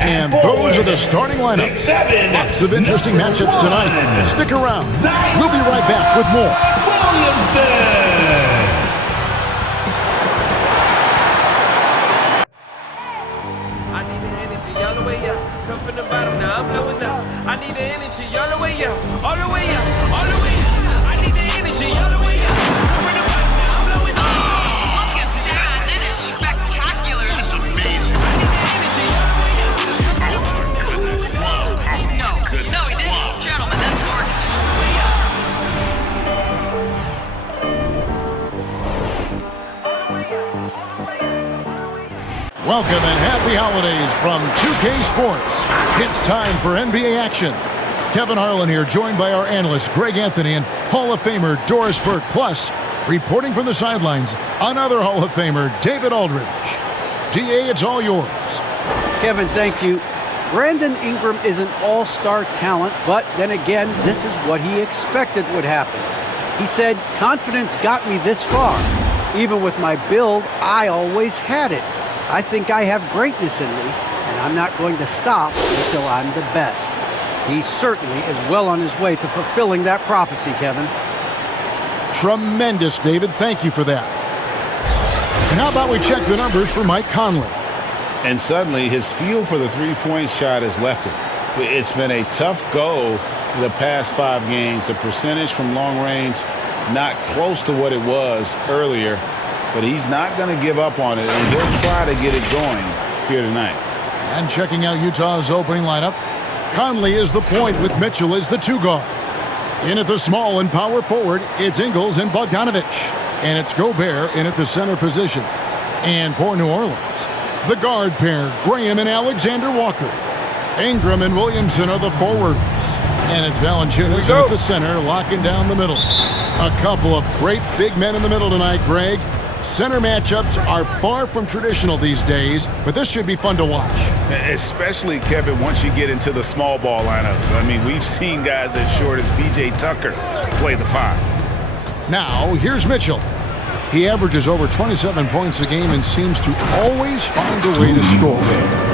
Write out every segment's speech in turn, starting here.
And those are the starting lineups. Lots of interesting matchups tonight. Stick around. We'll be right back with more. Williamson. I need the energy all the way up. Come from the bottom, now I'm blowing up. I need the energy all the way up. All the way up. All the way up. I need the energy all the way up. Come from the bottom, now I'm blowing up. Look at that. That is spectacular. That's amazing. I need the energy all the way up. Goodness. No, he didn't. Gentlemen, that's gorgeous. Welcome and happy holidays from 2K Sports. It's time for NBA action. Kevin Harlan here, joined by our analyst Greg Anthony and Hall of Famer Doris Burke. Plus, reporting from the sidelines, another Hall of Famer, David Aldridge. DA, it's all yours. Kevin, thank you. Brandon Ingram is an all-star talent, but then again, this is what he expected would happen. He said, confidence got me this far. Even with my build, I always had it. I think I have greatness in me, and I'm not going to stop until I'm the best. He certainly is well on his way to fulfilling that prophecy, Kevin. Tremendous, David. Thank you for that. And how about we check the numbers for Mike Conley? And suddenly his feel for the three-point shot has left him. It's been a tough go the past 5 games. The percentage from long range not close to what it was earlier, but he's not going to give up on it, and he'll try to get it going here tonight. And checking out Utah's opening lineup, Conley is the point with Mitchell as the 2 guard. In at the small and power forward, it's Ingles and Bogdanovic. And it's Gobert in at the center position. And for New Orleans, the guard pair, Graham and Alexander Walker. Ingram and Williamson are the forwards. And it's Valanciunas at the center, locking down the middle. A couple of great big men in the middle tonight, Greg. Center matchups are far from traditional these days, but this should be fun to watch. Especially, Kevin, once you get into the small ball lineups. I mean, we've seen guys as short as P.J. Tucker play the 5. Now, here's Mitchell. He averages over 27 points a game and seems to always find a way to score.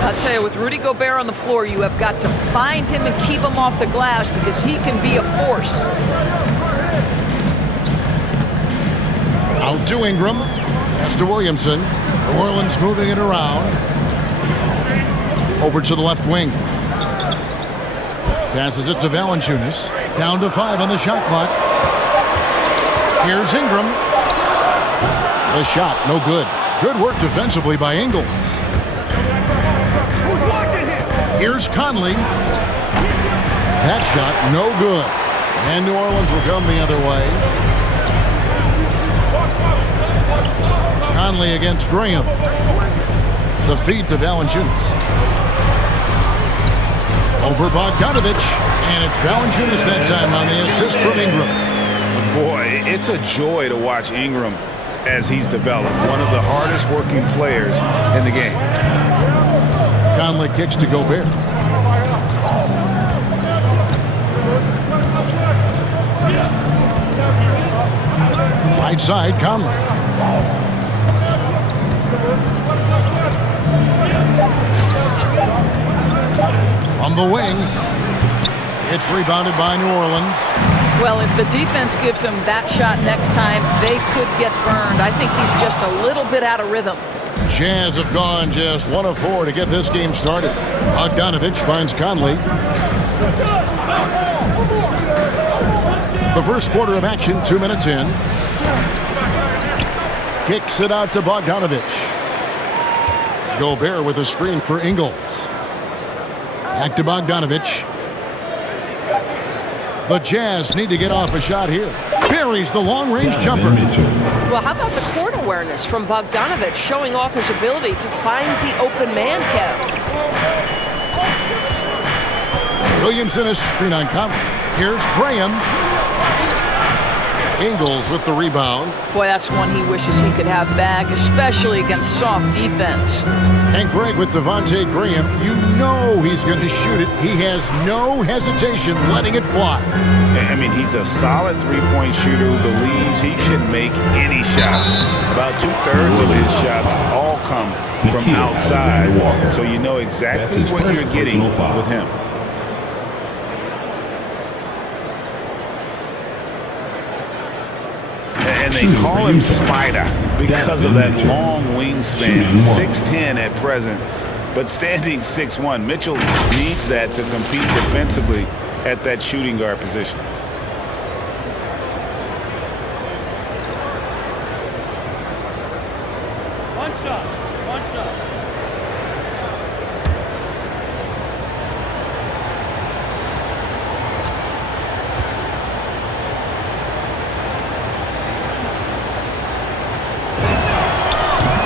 I'll tell you, with Rudy Gobert on the floor, you have got to find him and keep him off the glass because he can be a force. Out to Ingram. Pass to Williamson. New Orleans moving it around. Over to the left wing. Passes it to Valanciunas. Down to 5 on the shot clock. Here's Ingram. The shot, no good. Good work defensively by Ingles. Here's Conley. That shot, no good. And New Orleans will come the other way. Conley against Graham. The feed to Valanciunas. Over Bogdanovic. And it's Valanciunas that time on the assist from Ingram. Boy, it's a joy to watch Ingram as he's developed. One of the hardest working players in the game. Conley kicks to Gobert. Right side, Conley. From the wing, it's rebounded by New Orleans. Well, if the defense gives him that shot next time, they could get burned. I think he's just a little bit out of rhythm. Jazz have gone just 1 of 4 to get this game started. Bogdanovic finds Conley. The first quarter of action, 2 minutes in. Kicks it out to Bogdanovic. Gobert with a screen for Ingles. Back to Bogdanovic. The Jazz need to get off a shot here. Buries the long-range jumper. Well, how about the court awareness from Bogdanovic showing off his ability to find the open man, Kev? Williamson is screen on Conley. Here's Graham. Ingles with the rebound. Boy, that's one he wishes he could have back, especially against soft defense. And Greg with Devontae Graham, you know he's going to shoot it. He has no hesitation letting it fly. I mean, he's a solid three-point shooter who believes he can make any shot. About 2/3 of his shots all come from outside, so you know exactly what you're getting with him. And they call him Spider because of that long wingspan, 6'10" at present, but standing 6'1". Mitchell needs that to compete defensively at that shooting guard position. One shot.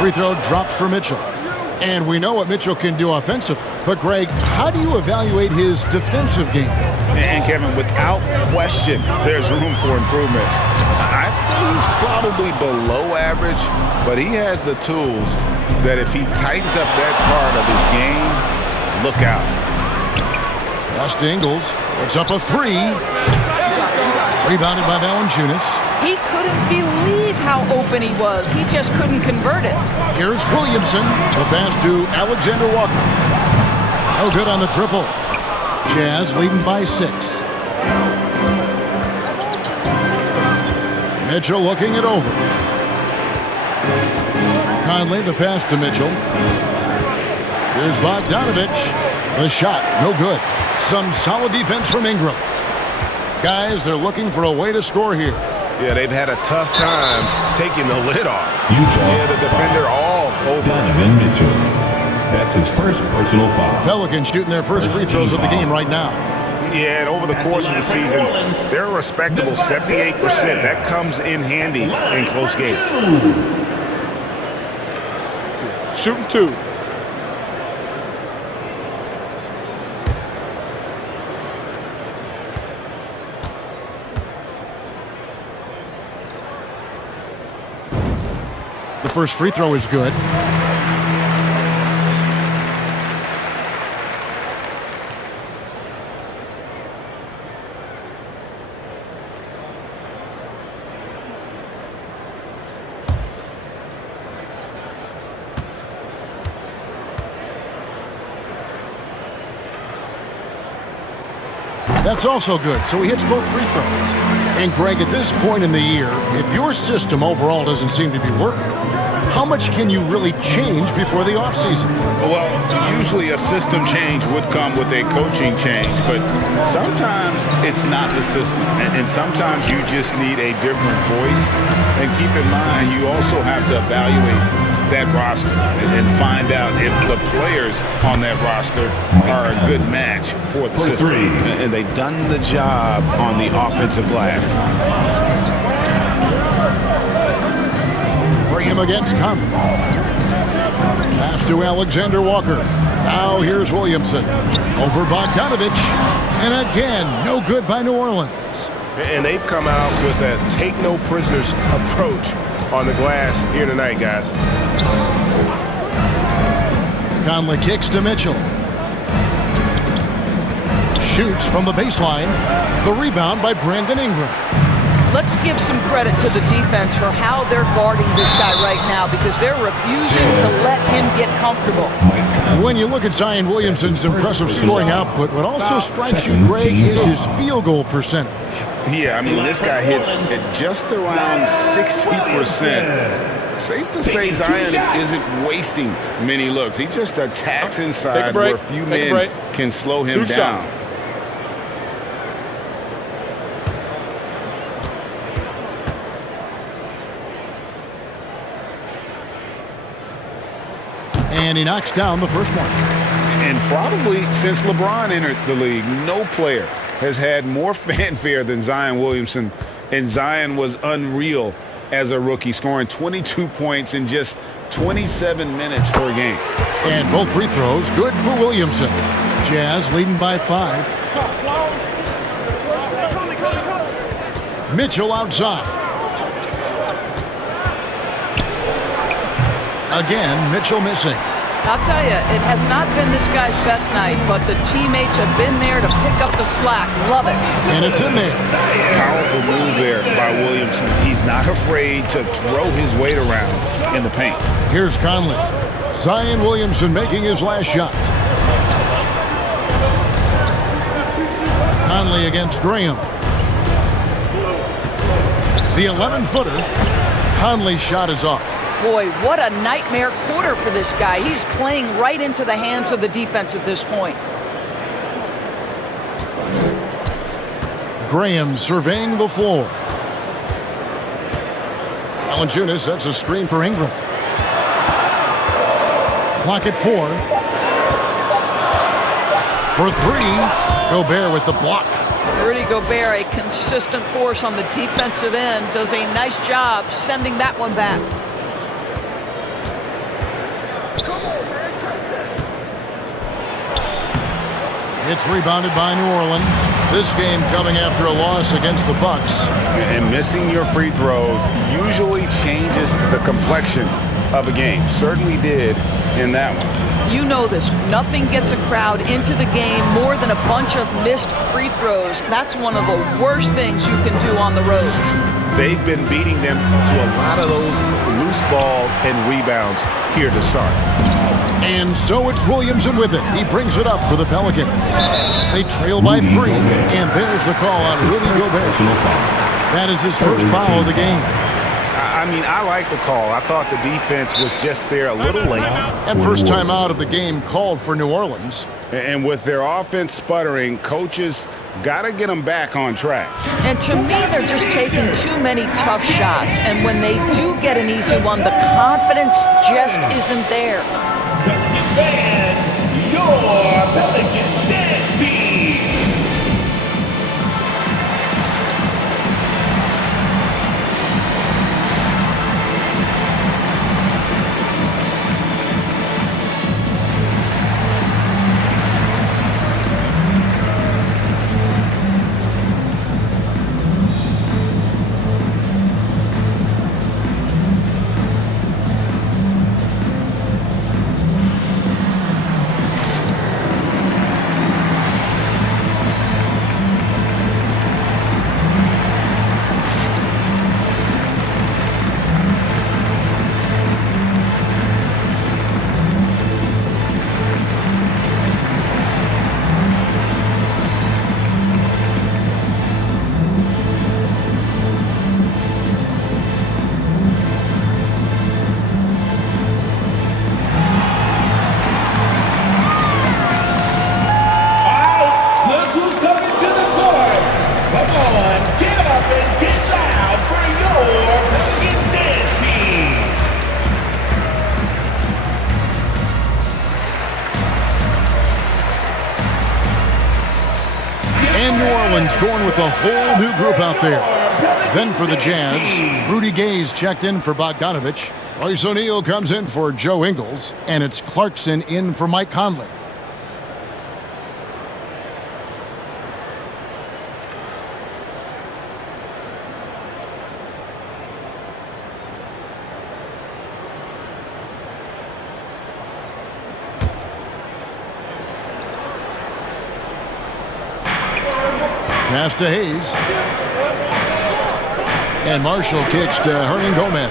Free throw drops for Mitchell. And we know what Mitchell can do offensively. But, Greg, how do you evaluate his defensive game? And, Kevin, without question, there's room for improvement. I'd say he's probably below average, but he has the tools that if he tightens up that part of his game, look out. Pass to Ingles. Puts up a three. Rebounded by Valanciunas. He couldn't believe how open he was. He just couldn't convert it. Here's Williamson. The pass to Alexander Walker. No good on the triple. Jazz leading by 6. Mitchell looking it over. Conley, the pass to Mitchell. Here's Bogdanovich. The shot, no good. Some solid defense from Ingram. Guys, they're looking for a way to score here. Yeah, they've had a tough time taking the lid off. Utah. The defender all over. Donovan Mitchell. That's his first personal foul. Pelicans shooting their first free throws of the game right now. Yeah, and over the course of the season, they're a respectable 78%. That comes in handy in close games. Shooting 2. The first free throw is good. That's also good, so he hits both free throws. And Greg, at this point in the year, if your system overall doesn't seem to be working, how much can you really change before the offseason? Well, usually a system change would come with a coaching change, but sometimes it's not the system, and sometimes you just need a different voice. And keep in mind, you also have to evaluate that roster and find out if the players on that roster are a good match for the system. And they've done the job on the offensive glass. Graham against Conley. Pass to Alexander Walker. Now here's Williamson. Over Bogdanovich. And again, no good by New Orleans. And they've come out with a take no prisoners approach on the glass here tonight, guys. Conley kicks to Mitchell. Shoots from the baseline. The rebound by Brandon Ingram. Let's give some credit to the defense for how they're guarding this guy right now because they're refusing to let him get comfortable. When you look at Zion Williamson's impressive scoring output, what also strikes you, Greg, is his field goal percentage. Yeah, I mean, this guy hits at just around 60%. Safe to say Zion isn't wasting many looks. He just attacks inside where few men can slow him down. And he knocks down the first one. And probably since LeBron entered the league, no player has had more fanfare than Zion Williamson. And Zion was unreal as a rookie, scoring 22 points in just 27 minutes per game. And both free throws good for Williamson. Jazz leading by 5. Mitchell outside. Again, Mitchell missing. I'll tell you, it has not been this guy's best night, but the teammates have been there to pick up the slack. Love it. And it's in there. Powerful move there by Williamson. He's not afraid to throw his weight around in the paint. Here's Conley. Zion Williamson making his last shot. Conley against Graham. The 11-footer. Conley's shot is off. Boy, what a nightmare quarter for this guy. He's playing right into the hands of the defense at this point. Graham surveying the floor. Valanciunas sets a screen for Ingram. Clock at 4. For 3, Gobert with the block. Rudy Gobert, a consistent force on the defensive end, does a nice job sending that one back. It's rebounded by New Orleans. This game coming after a loss against the Bucks. And missing your free throws usually changes the complexion of a game. Certainly did in that one. You know this. Nothing gets a crowd into the game more than a bunch of missed free throws. That's one of the worst things you can do on the road. They've been beating them to a lot of those loose balls and rebounds here to start. And so it's Williamson with it. He brings it up for the Pelicans. They trail by 3, and there's the call on Rudy Gobert. That is his first foul of the game. I mean, I like the call. I thought the defense was just there a little late. And first time out of the game called for New Orleans. And with their offense sputtering, coaches got to get them back on track. And to me, they're just taking too many tough shots. And when they do get an easy one, the confidence just isn't there. Your Pelicans dance team. Going with a whole new group out there. Then for the Jazz, Rudy Gay's checked in for Bogdanovich. Royce O'Neal comes in for Joe Ingles. And it's Clarkson in for Mike Conley. Pass to Hayes. And Marshall kicks to Hernan Gomez.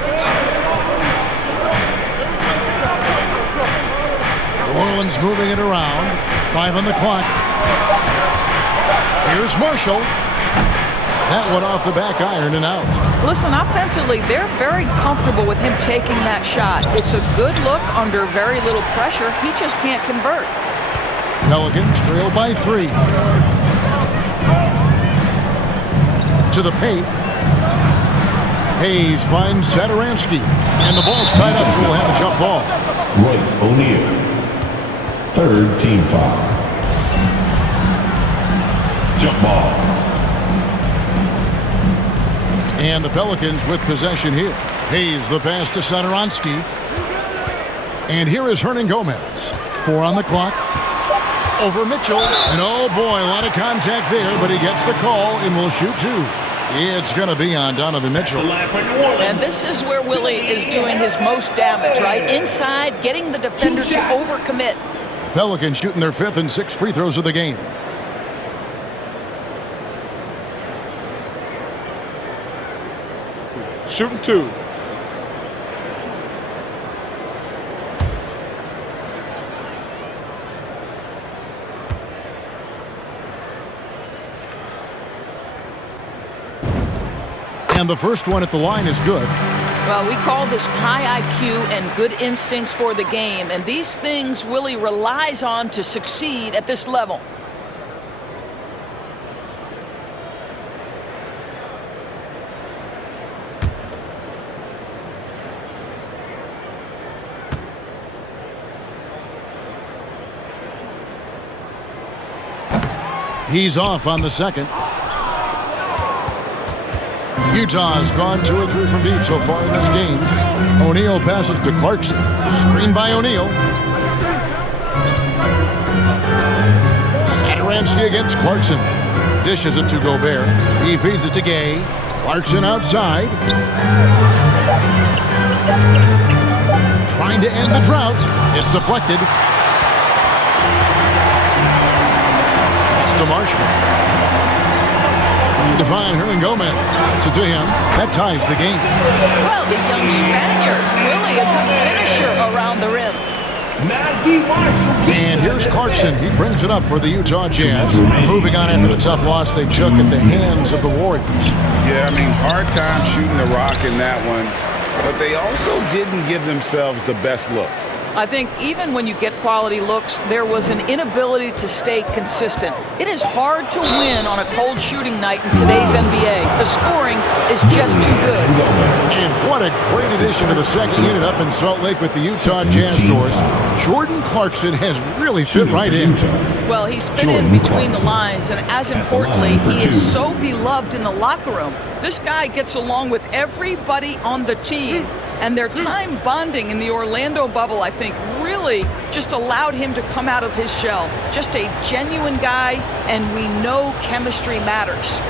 New Orleans moving it around. 5 on the clock. Here's Marshall. That one off the back iron and out. Listen, offensively, they're very comfortable with him taking that shot. It's a good look under very little pressure. He just can't convert. Pelicans trail by 3. To the paint. Hayes finds Satoransky. And the ball's tied up, so we'll have a jump ball. Royce O'Neal. Third team foul. Jump ball. And the Pelicans with possession here. Hayes the pass to Satoransky. And here is Hernan Gomez. 4 on the clock. Over Mitchell. And oh boy, a lot of contact there, but he gets the call and will shoot 2. It's going to be on Donovan Mitchell. And this is where Willie is doing his most damage, right? Inside, getting the defender to overcommit. Pelicans shooting their 5th and 6th free throws of the game. Shooting 2. And the first one at the line is good. Well, we call this high IQ and good instincts for the game, and these things Willie relies on to succeed at this level. He's off on the second. Utah's gone 2 or 3 from deep so far in this game. O'Neal passes to Clarkson. Screen by O'Neal. Satoransky against Clarkson. Dishes it to Gobert. He feeds it to Gay. Clarkson outside. Trying to end the drought. It's deflected. Pass to Marshall. Divine Hernan-Gomez. So to him, that ties the game. Well, the young Spaniard, really a good finisher around the rim. And here's Clarkson. He brings it up for the Utah Jazz. Moving on after the tough loss they took at the hands of the Warriors. Yeah, I mean, hard time shooting the rock in that one. But they also didn't give themselves the best looks. I think even when you get quality looks, there was an inability to stay consistent. It is hard to win on a cold shooting night in today's NBA. The scoring is just too good. And what a great addition to the second unit up in Salt Lake with the Utah Jazz doors. Jordan Clarkson has really fit right in. Well, he's fit in between the lines, and as importantly, he is so beloved in the locker room. This guy gets along with everybody on the team. And their time bonding in the Orlando bubble, I think, really just allowed him to come out of his shell. Just a genuine guy, and we know chemistry matters.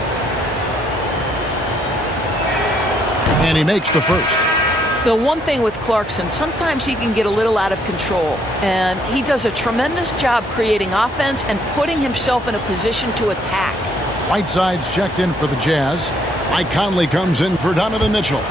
And he makes the first. The one thing with Clarkson, sometimes he can get a little out of control, and he does a tremendous job creating offense and putting himself in a position to attack. Whiteside's checked in for the Jazz. Mike Conley comes in for Donovan Mitchell.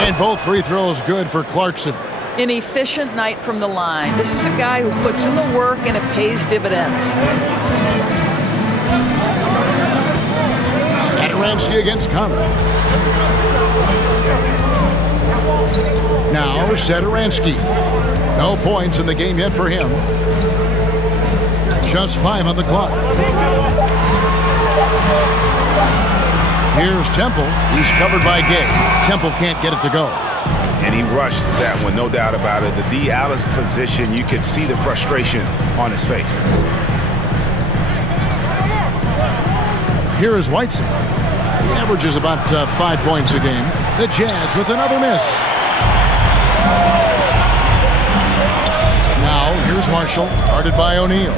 And both free throws good for Clarkson. An efficient night from the line. This is a guy who puts in the work and it pays dividends. Satoransky against Conley. Now Satoransky. No points in the game yet for him. Just 5 on the clock. Here's Temple. He's covered by Gay. Temple can't get it to go. And he rushed that one, no doubt about it. The D out of position, you could see the frustration on his face. Here is Whiteside. He averages about 5 points a game. The Jazz with another miss. Now here's Marshall, guarded by O'Neal.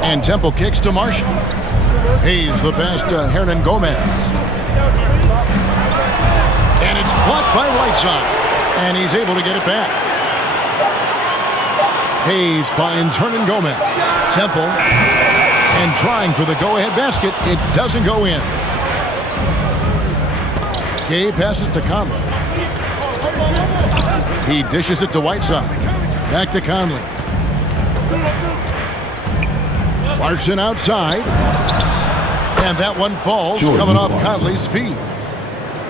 And Temple kicks to Marshall. Hayes the pass to Hernan-Gomez. And it's blocked by Whiteside. And he's able to get it back. Hayes finds Hernan-Gomez. Temple. And trying for the go-ahead basket. It doesn't go in. Gay passes to Conley. He dishes it to Whiteside. Back to Conley. Clarkson outside. And that one falls, coming off Conley's feet.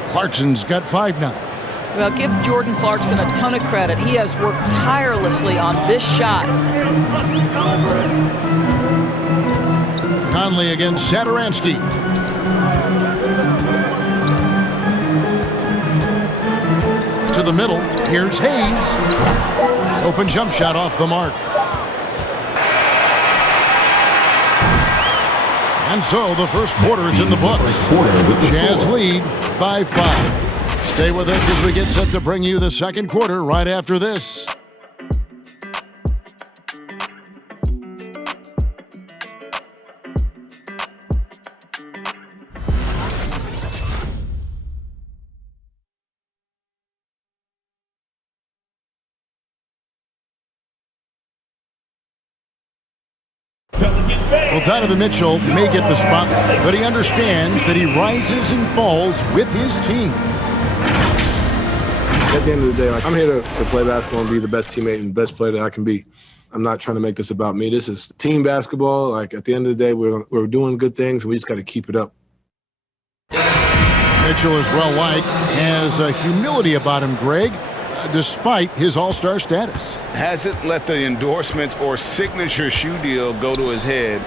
Clarkson's got 5 now. Well, give Jordan Clarkson a ton of credit. He has worked tirelessly on this shot. Conley against Satoransky. To the middle. Here's Hayes. Open jump shot off the mark. And so the first quarter is in the books. Jazz lead by 5. Stay with us as we get set to bring you the second quarter right after this. Well, Donovan Mitchell may get the spotlight, but he understands that he rises and falls with his team. At the end of the day, I'm here to play basketball and be the best teammate and best player that I can be. I'm not trying to make this about me. This is team basketball. At the end of the day, we're doing good things, and we just got to keep it up. Mitchell is well-liked, has a humility about him, Greg, despite his all-star status. Hasn't let the endorsements or signature shoe deal go to his head.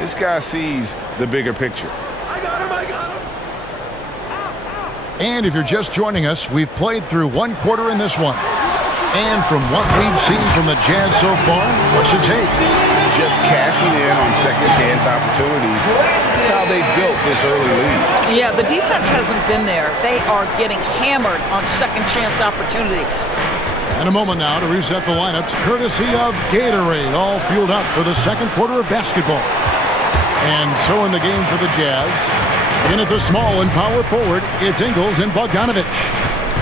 This guy sees the bigger picture. I got him. And if you're just joining us, we've played through one quarter in this one. And from what we've seen from the Jazz so far, what's your take? Just cashing in on second chance opportunities. That's how they built this early lead. Yeah, the defense hasn't been there. They are getting hammered on second chance opportunities. And a moment now to reset the lineups, courtesy of Gatorade, all fueled up for the second quarter of basketball. And so in the game for the Jazz, in at the small and power forward, it's Ingles and Bogdanovich.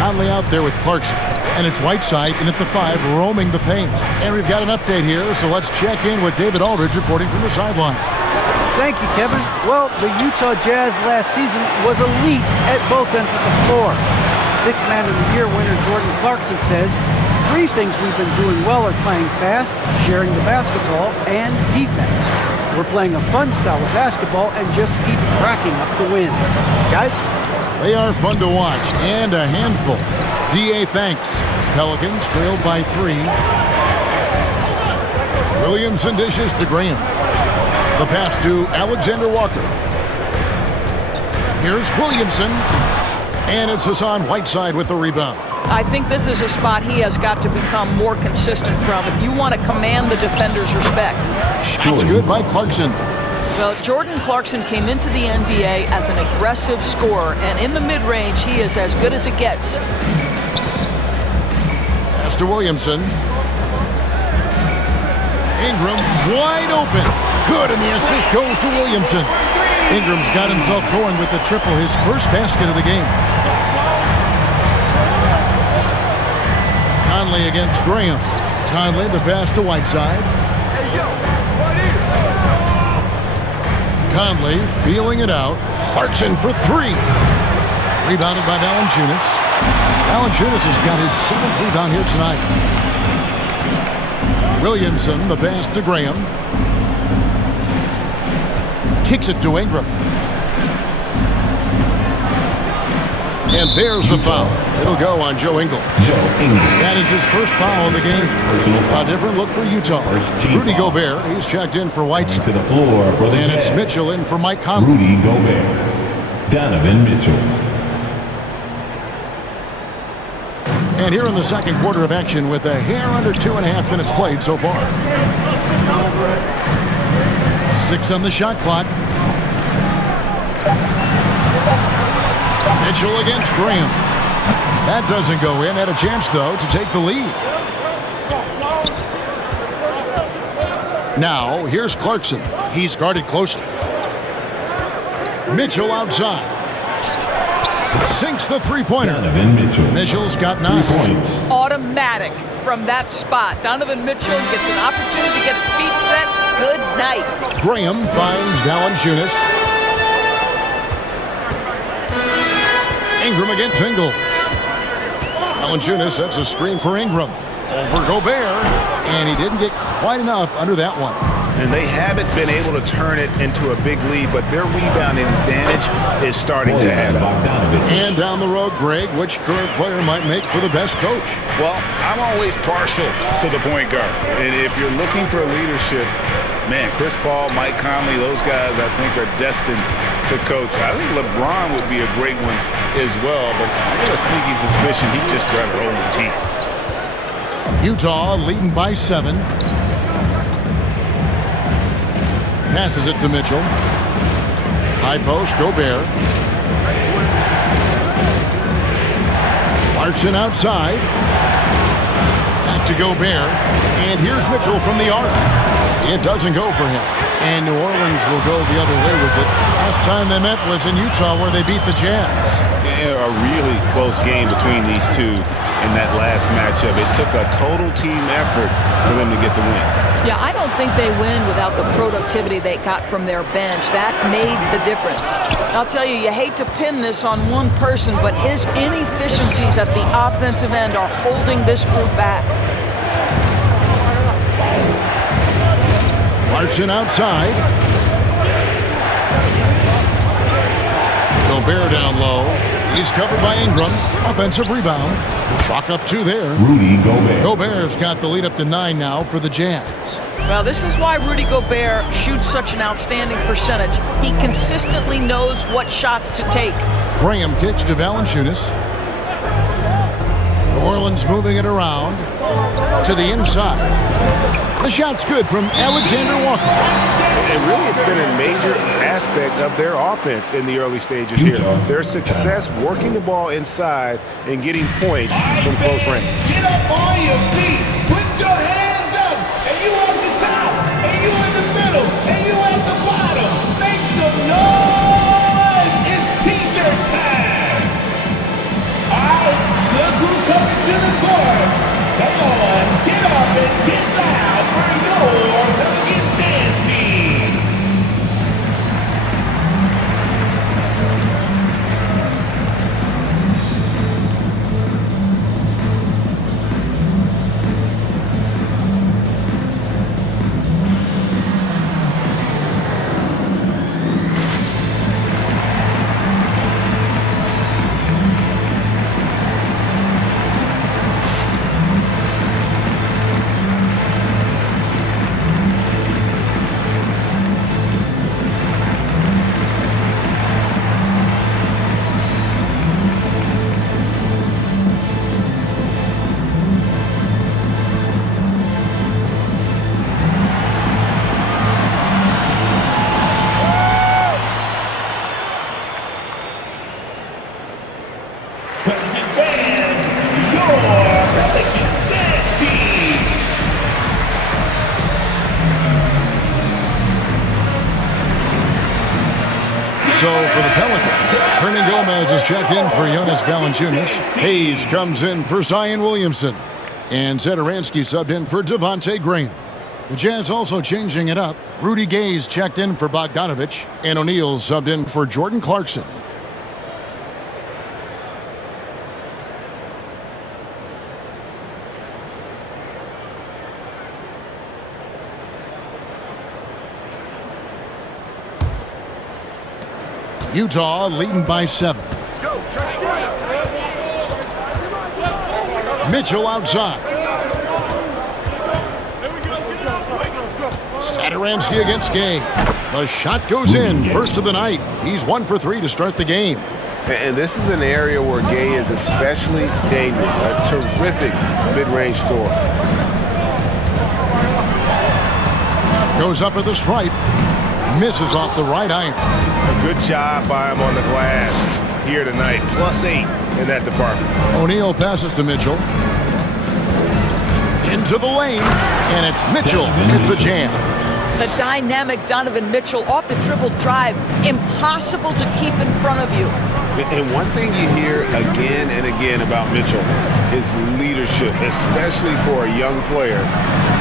Conley out there with Clarkson. And it's Whiteside in at the 5, roaming the paint. And we've got an update here, so let's check in with David Aldridge reporting from the sideline. Thank you, Kevin. Well, the Utah Jazz last season was elite at both ends of the floor. Sixth Man of the Year winner Jordan Clarkson says, 3 things we've been doing well are playing fast, sharing the basketball, and defense. We're playing a fun style of basketball and just keep racking up the wins. Guys? They are fun to watch and a handful. D.A. thanks. Pelicans trailed by 3. Williamson dishes to Graham. The pass to Alexander Walker. Here's Williamson. And it's Hassan Whiteside with the rebound. I think this is a spot he has got to become more consistent from if you want to command the defender's respect. Shots good by Clarkson. Well, Jordan Clarkson came into the NBA as an aggressive scorer, and in the mid-range, he is as good as it gets. Pass to Williamson. Ingram wide open. Good, and the assist goes to Williamson. Ingram's got himself going with the triple, his first basket of the game. Conley against Graham. Conley, the pass to Whiteside. Conley feeling it out. Clarkson for 3. Rebounded by Valanciunas. Valanciunas has got his 7th rebound here tonight. Williamson, the pass to Graham. Kicks it to Ingram. And there's the foul. It'll go on Joe Ingles. That is his first foul in the game. A different look for Utah. Rudy Gobert, he's checked in for Whiteside. To the floor for the And Jazz. it's Mitchell in for Mike Conley. Rudy Gobert. Donovan Mitchell. And here in the second quarter of action with a hair under 2.5 minutes played so far. 6 on the shot clock. Mitchell against Graham. That doesn't go in. Had a chance, though, to take the lead. Now, here's Clarkson. He's guarded closely. Mitchell outside. Sinks the three-pointer. Donovan Mitchell. Mitchell's got 9 points. Automatic from that spot. Donovan Mitchell gets an opportunity to get his feet set. Good night. Graham finds Valanciunas. Ingram against Ingles. Valanciunas sets a screen for Ingram. Over Gobert. And he didn't get quite enough under that one. And they haven't been able to turn it into a big lead, but their rebounding advantage is starting to add up. And down the road, Greg, which current player might make for the best coach? Well, I'm always partial to the point guard. And if you're looking for leadership, man, Chris Paul, Mike Conley, those guys I think are destined to coach. I think LeBron would be a great one as well, but I got a sneaky suspicion he'd just grab a rolling team. Utah leading by 7. Passes it to Mitchell. High post, Gobert. Clarkson outside. Back to Gobert. And here's Mitchell from the arc. It doesn't go for him. And New Orleans will go the other way with it. Last time they met was in Utah where they beat the Jazz. Yeah, a really close game between these two in that last matchup. It took a total team effort for them to get the win. Yeah, I don't think they win without the productivity they got from their bench. That made the difference. I'll tell you, you hate to pin this on one person, but his inefficiencies at the offensive end are holding this group back. Clarkson outside. Gobert down low. He's covered by Ingram. Offensive rebound. Chalk up 2 there. Rudy Gobert. Gobert's got the lead up to 9 now for the Jazz. Well, this is why Rudy Gobert shoots such an outstanding percentage. He consistently knows what shots to take. Graham kicks to Valanciunas. New Orleans moving it around to the inside. The shot's good from Alexander Walker. And really, it's been a major aspect of their offense in the early stages here. Their success working the ball inside and getting points from close range. Get up on your feet. Put your hands up. And you at the top. And you in the middle. And you at the bottom. Make some noise. It's t-shirt time. All right. Good group coming to the court. Come on. Get up and get loud for your Pelicans dance team. So for the Pelicans, Hernan Gomez is checked in for Jonas Valanciunas. Hayes comes in for Zion Williamson. And Zedaransky subbed in for Devontae Graham. The Jazz also changing it up. Rudy Gay's checked in for Bogdanovich. And O'Neal subbed in for Jordan Clarkson. Utah leading by 7. Mitchell outside. Zedaransky against Gay. The shot goes in. First of the night. He's 1 for 3 to start the game. And this is an area where Gay is especially dangerous. A terrific mid-range scorer. Goes up at the stripe. Misses off the right iron. A good job by him on the glass here tonight. +8 in that department. O'Neal passes to Mitchell. Into the lane. And it's Mitchell with the jam. The dynamic Donovan Mitchell off the dribble drive. Impossible to keep in front of you. And one thing you hear again and again about Mitchell, his leadership, especially for a young player,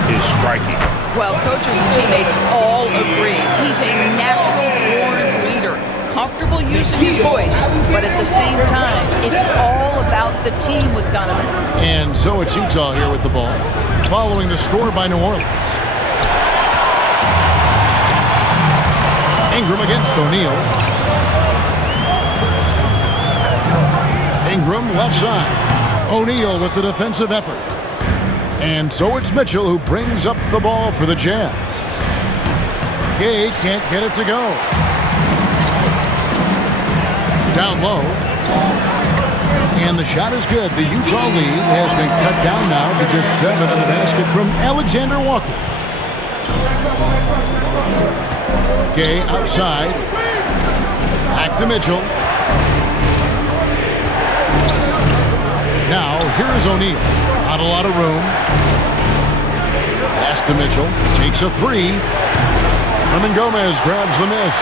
is striking. Well, coaches and teammates all agree. He's a natural-born leader, comfortable using his voice, but at the same time, it's all about the team with Donovan. And so it's Utah here with the ball, following the score by New Orleans. Ingram against O'Neal. Ingram left side. O'Neal with the defensive effort. And so it's Mitchell who brings up the ball for the Jazz. Gay can't get it to go. Down low. And the shot is good. The Utah lead has been cut down now to just 7 on the basket from Alexander Walker. Gay outside. Back to Mitchell. Now, here's O'Neal. Not a lot of room. Pass to Mitchell. Takes a three. Hernan Gomez grabs the miss.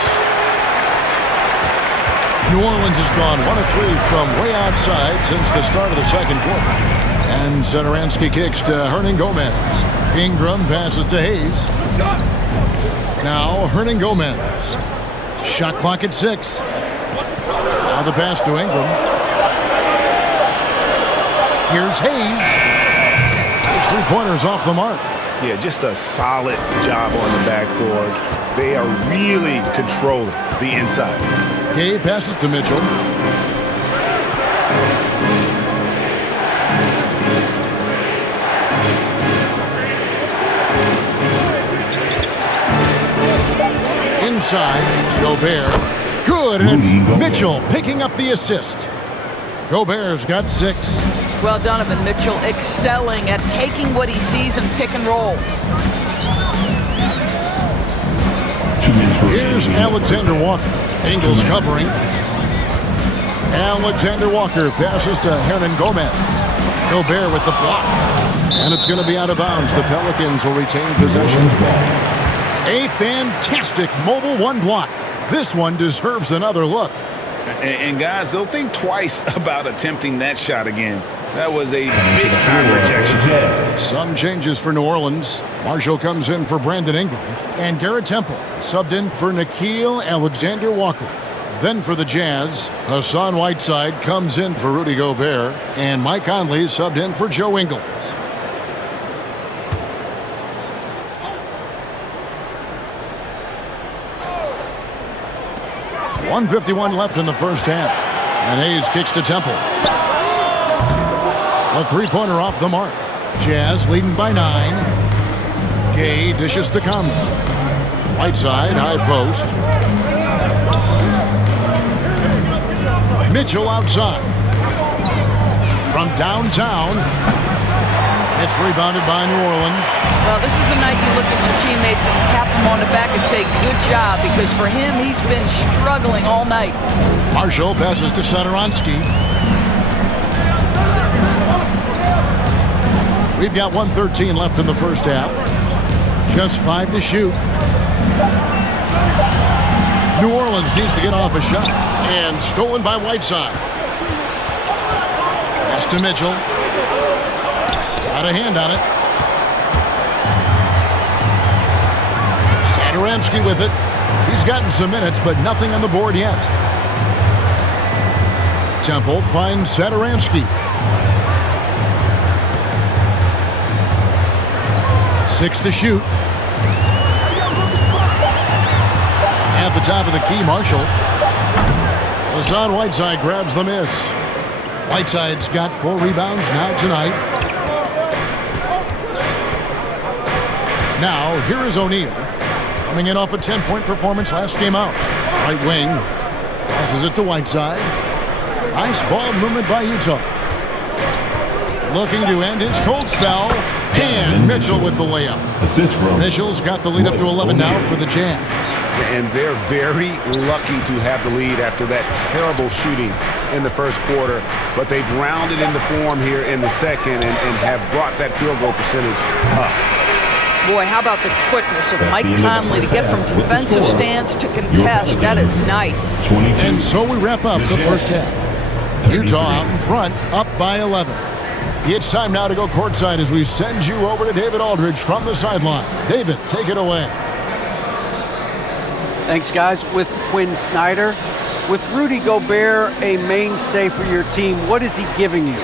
New Orleans has gone 1 of 3 from way outside since the start of the second quarter. And Satoransky kicks to Hernan Gomez. Ingram passes to Hayes. Now Hernan Gomez. Shot clock at 6. Now the pass to Ingram. Here's Hayes. His three-pointers off the mark. Yeah, just a solid job on the backboard. They are really controlling the inside. Gay passes to Mitchell. Inside, Gobert. Good, and it's Mitchell picking up the assist. Gobert's got 6. Well, Donovan Mitchell excelling at taking what he sees in pick and roll. Here's Alexander Walker. Ingles covering. Alexander Walker passes to Hernan Gomez. Gobert with the block. And it's going to be out of bounds. The Pelicans will retain possession. A fantastic mobile one block. This one deserves another look. And guys, they'll think twice about attempting that shot again. That was a big-time rejection. Some changes for New Orleans. Marshall comes in for Brandon Ingram. And Garrett Temple subbed in for Nickeil Alexander-Walker. Then for the Jazz, Hassan Whiteside comes in for Rudy Gobert. And Mike Conley subbed in for Joe Ingles. .151 left in the first half. And Hayes kicks to Temple. A three-pointer off the mark. Jazz leading by 9. Gay dishes to Conley. Whiteside, high post. Mitchell outside. From downtown. It's rebounded by New Orleans. Well, this is the night you look at your teammates and tap them on the back and say, good job, because for him, he's been struggling all night. Marshall passes to Satoransky. We've got 1:13 left in the first half. Just 5 to shoot. New Orleans needs to get off a shot. And stolen by Whiteside. Pass to Mitchell. Got a hand on it. Satoransky with it. He's gotten some minutes, but nothing on the board yet. Temple finds Satoransky. 6 to shoot. At the top of the key, Marshall. Hassan Whiteside grabs the miss. Whiteside's got 4 rebounds now tonight. Now, here is O'Neal. Coming in off a 10-point performance last game out. Right wing. Passes it to Whiteside. Nice ball movement by Utah. Looking to end his cold spell. And Mitchell with the layup. Mitchell's got the lead up to 11 now for the Jazz. And they're very lucky to have the lead after that terrible shooting in the first quarter. But they've rounded into form here in the second and have brought that field goal percentage up. Boy, how about the quickness of Mike Conley to get from defensive stance to contest. That is nice. And so we wrap up the first half. Utah out in front, up by 11. It's time now to go courtside as we send you over to David Aldridge from the sideline. David, take it away. Thanks, guys. With Quinn Snyder, with Rudy Gobert a mainstay for your team, what is he giving you?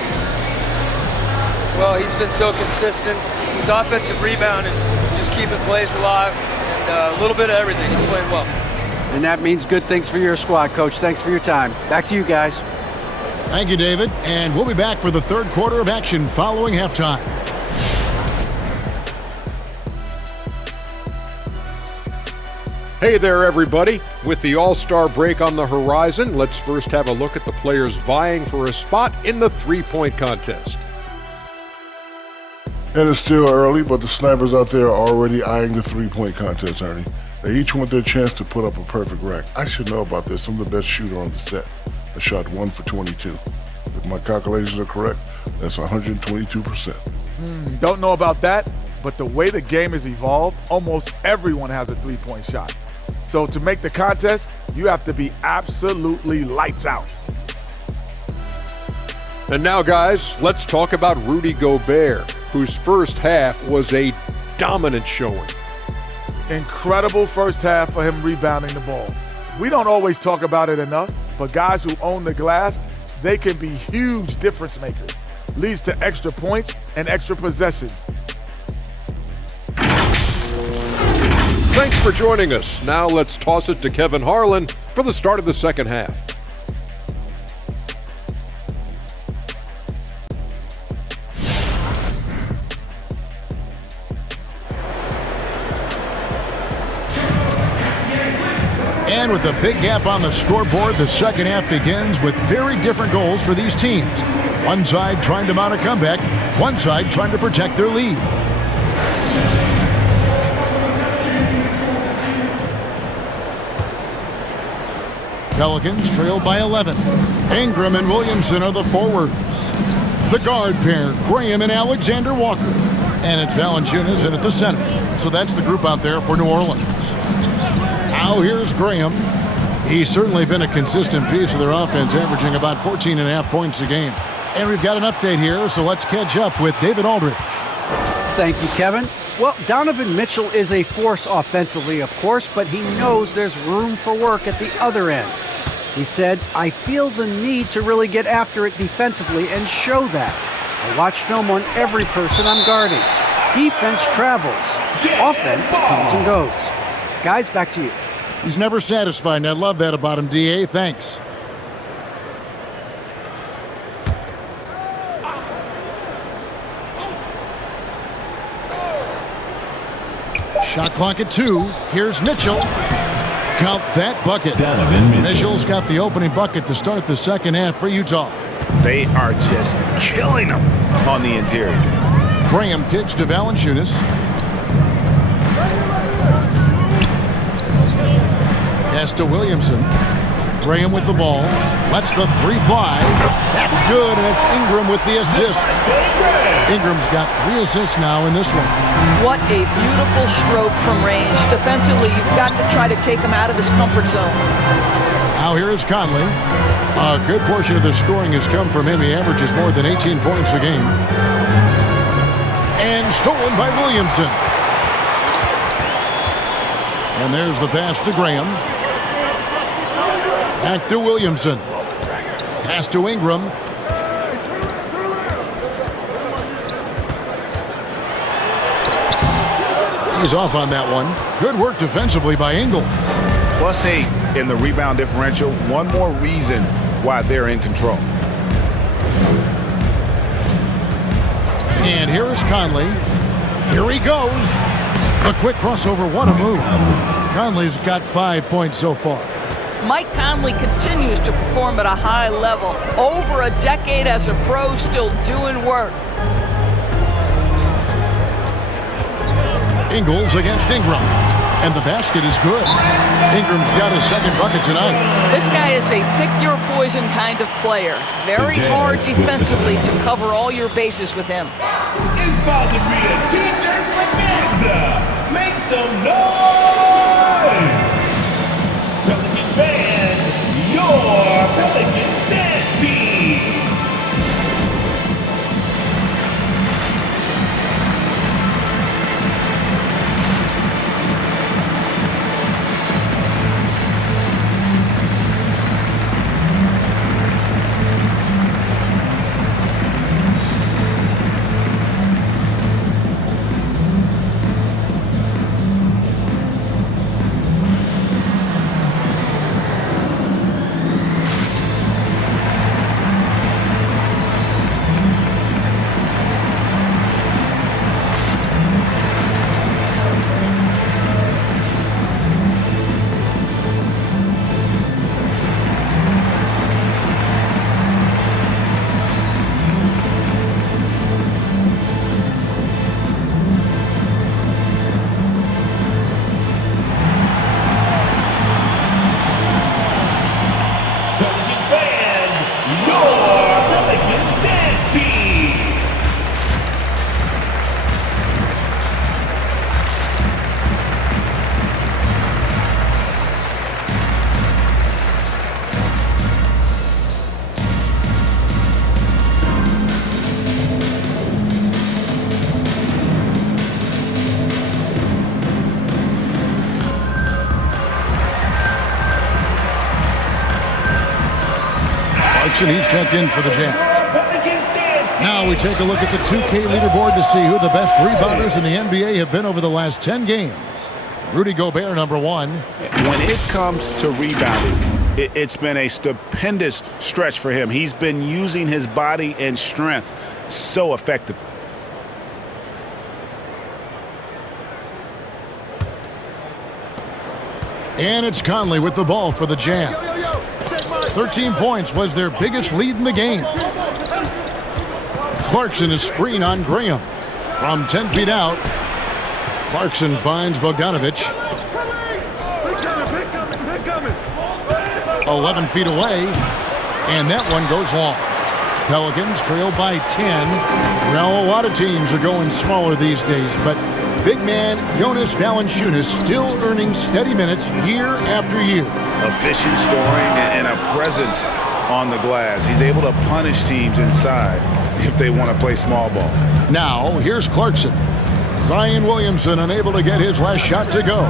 Well, he's been so consistent. He's offensive rebounding, just keeping plays alive, and a little bit of everything. He's playing well. And that means good things for your squad, Coach. Thanks for your time. Back to you guys. Thank you, David. And we'll be back for the third quarter of action following halftime. Hey there, everybody. With the All-Star break on the horizon, let's first have a look at the players vying for a spot in the three-point contest. And it's still early, but the snipers out there are already eyeing the three-point contest, Ernie. They each want their chance to put up a perfect rack. I should know about this. I'm the best shooter on the set. I shot 1 for 22. If my calculations are correct, That's 122%. Don't know about that, but the way the game has evolved, almost everyone has a three-point shot. So to make the contest, you have to be absolutely lights out. And now, guys, let's talk about Rudy Gobert, whose first half was a dominant showing. Incredible first half for him rebounding the ball. We don't always talk about it enough, but guys who own the glass, they can be huge difference makers. Leads to extra points and extra possessions. Thanks for joining us. Now let's toss it to Kevin Harlan for the start of the second half. And with a big gap on the scoreboard, the second half begins with very different goals for these teams. One side trying to mount a comeback, one side trying to protect their lead. Pelicans trail by 11. Ingram and Williamson are the forwards. The guard pair, Graham and Alexander Walker. And it's Valanciunas in at the center. So that's the group out there for New Orleans. Now here's Graham. He's certainly been a consistent piece of their offense, averaging about 14.5 points a game. And we've got an update here, so let's catch up with David Aldridge. Thank you, Kevin. Well, Donovan Mitchell is a force offensively, of course, but he knows there's room for work at the other end. He said, "I feel the need to really get after it defensively and show that. I watch film on every person I'm guarding. Defense travels. Offense comes and goes." Guys, back to you. He's never satisfied, and I love that about him, D.A. Thanks. Shot clock at 2. Here's Mitchell. Count that bucket. Mitchell's got the opening bucket to start the second half for Utah. They are just killing them on the interior. Graham kicks to Valanciunas. Pass to Williamson. Graham with the ball. Lets the three fly. That's good, and it's Ingram with the assist. Ingram's got 3 assists now in this one. What a beautiful stroke from range. Defensively, you've got to try to take him out of his comfort zone. Now here is Conley. A good portion of the scoring has come from him. He averages more than 18 points a game. And stolen by Williamson. And there's the pass to Graham. Back to Williamson. Pass to Ingram. He's off on that one. Good work defensively by Ingles. +8 in the rebound differential. One more reason why they're in control. And here is Conley. Here he goes. The quick crossover. What a move. Conley's got 5 points so far. Mike Conley continues to perform at a high level. Over a decade as a pro, still doing work. Ingles against Ingram. And the basket is good. Ingram's got his second bucket tonight. This guy is a pick-your-poison kind of player. Very hard defensively to cover all your bases with him. It's about to be a t-shirt bonanza. Make some noise! Pelicans band, your Pelicans dance team. Clarkson, he's checked in for the Jazz. Now we take a look at the 2K leaderboard to see who the best rebounders in the NBA have been over the last 10 games. Rudy Gobert, number 1. When it comes to rebounding, it's been a stupendous stretch for him. He's been using his body and strength so effectively. And it's Conley with the ball for the Jazz. 13 points was their biggest lead in the game. Clarkson is screen on Graham. From 10 feet out, Clarkson finds Bogdanovic. 11 feet away, and that one goes long. Pelicans trail by 10. Now, a lot of teams are going smaller these days, but big man Jonas Valanciunas still earning steady minutes year after year. Efficient scoring and a presence on the glass. He's able to punish teams inside if they want to play small ball. Now, here's Clarkson. Zion Williamson unable to get his last shot to go.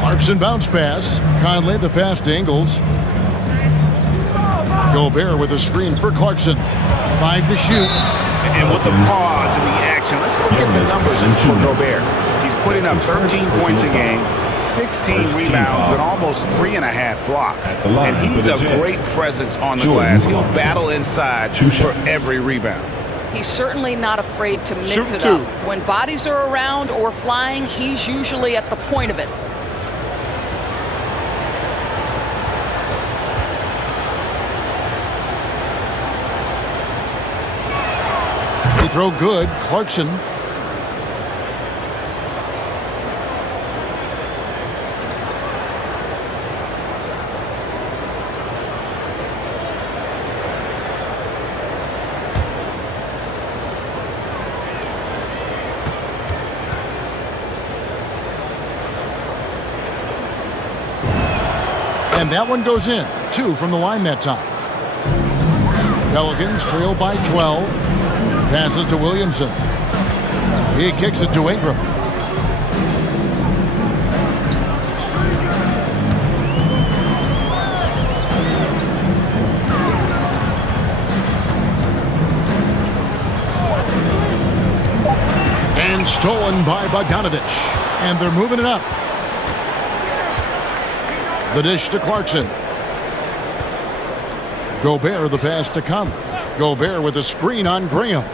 Clarkson bounce pass. Conley the pass to Ingles. Gobert with a screen for Clarkson. 5 to shoot. And with the pause in the action, let's look at the numbers for Gobert. He's putting up 13 points a game, 16 rebounds, and almost 3.5 blocks. And he's a great presence on the glass. He'll battle inside for every rebound. He's certainly not afraid to mix it up. When bodies are around or flying, he's usually at the point of it. Free throw good. Clarkson. And that one goes in. 2 from the line that time. Pelicans trail by 12. Passes to Williamson. He kicks it to Ingram. And stolen by Bogdanovic. And they're moving it up. The dish to Clarkson. Gobert the pass to Conley. Gobert with a screen on Graham.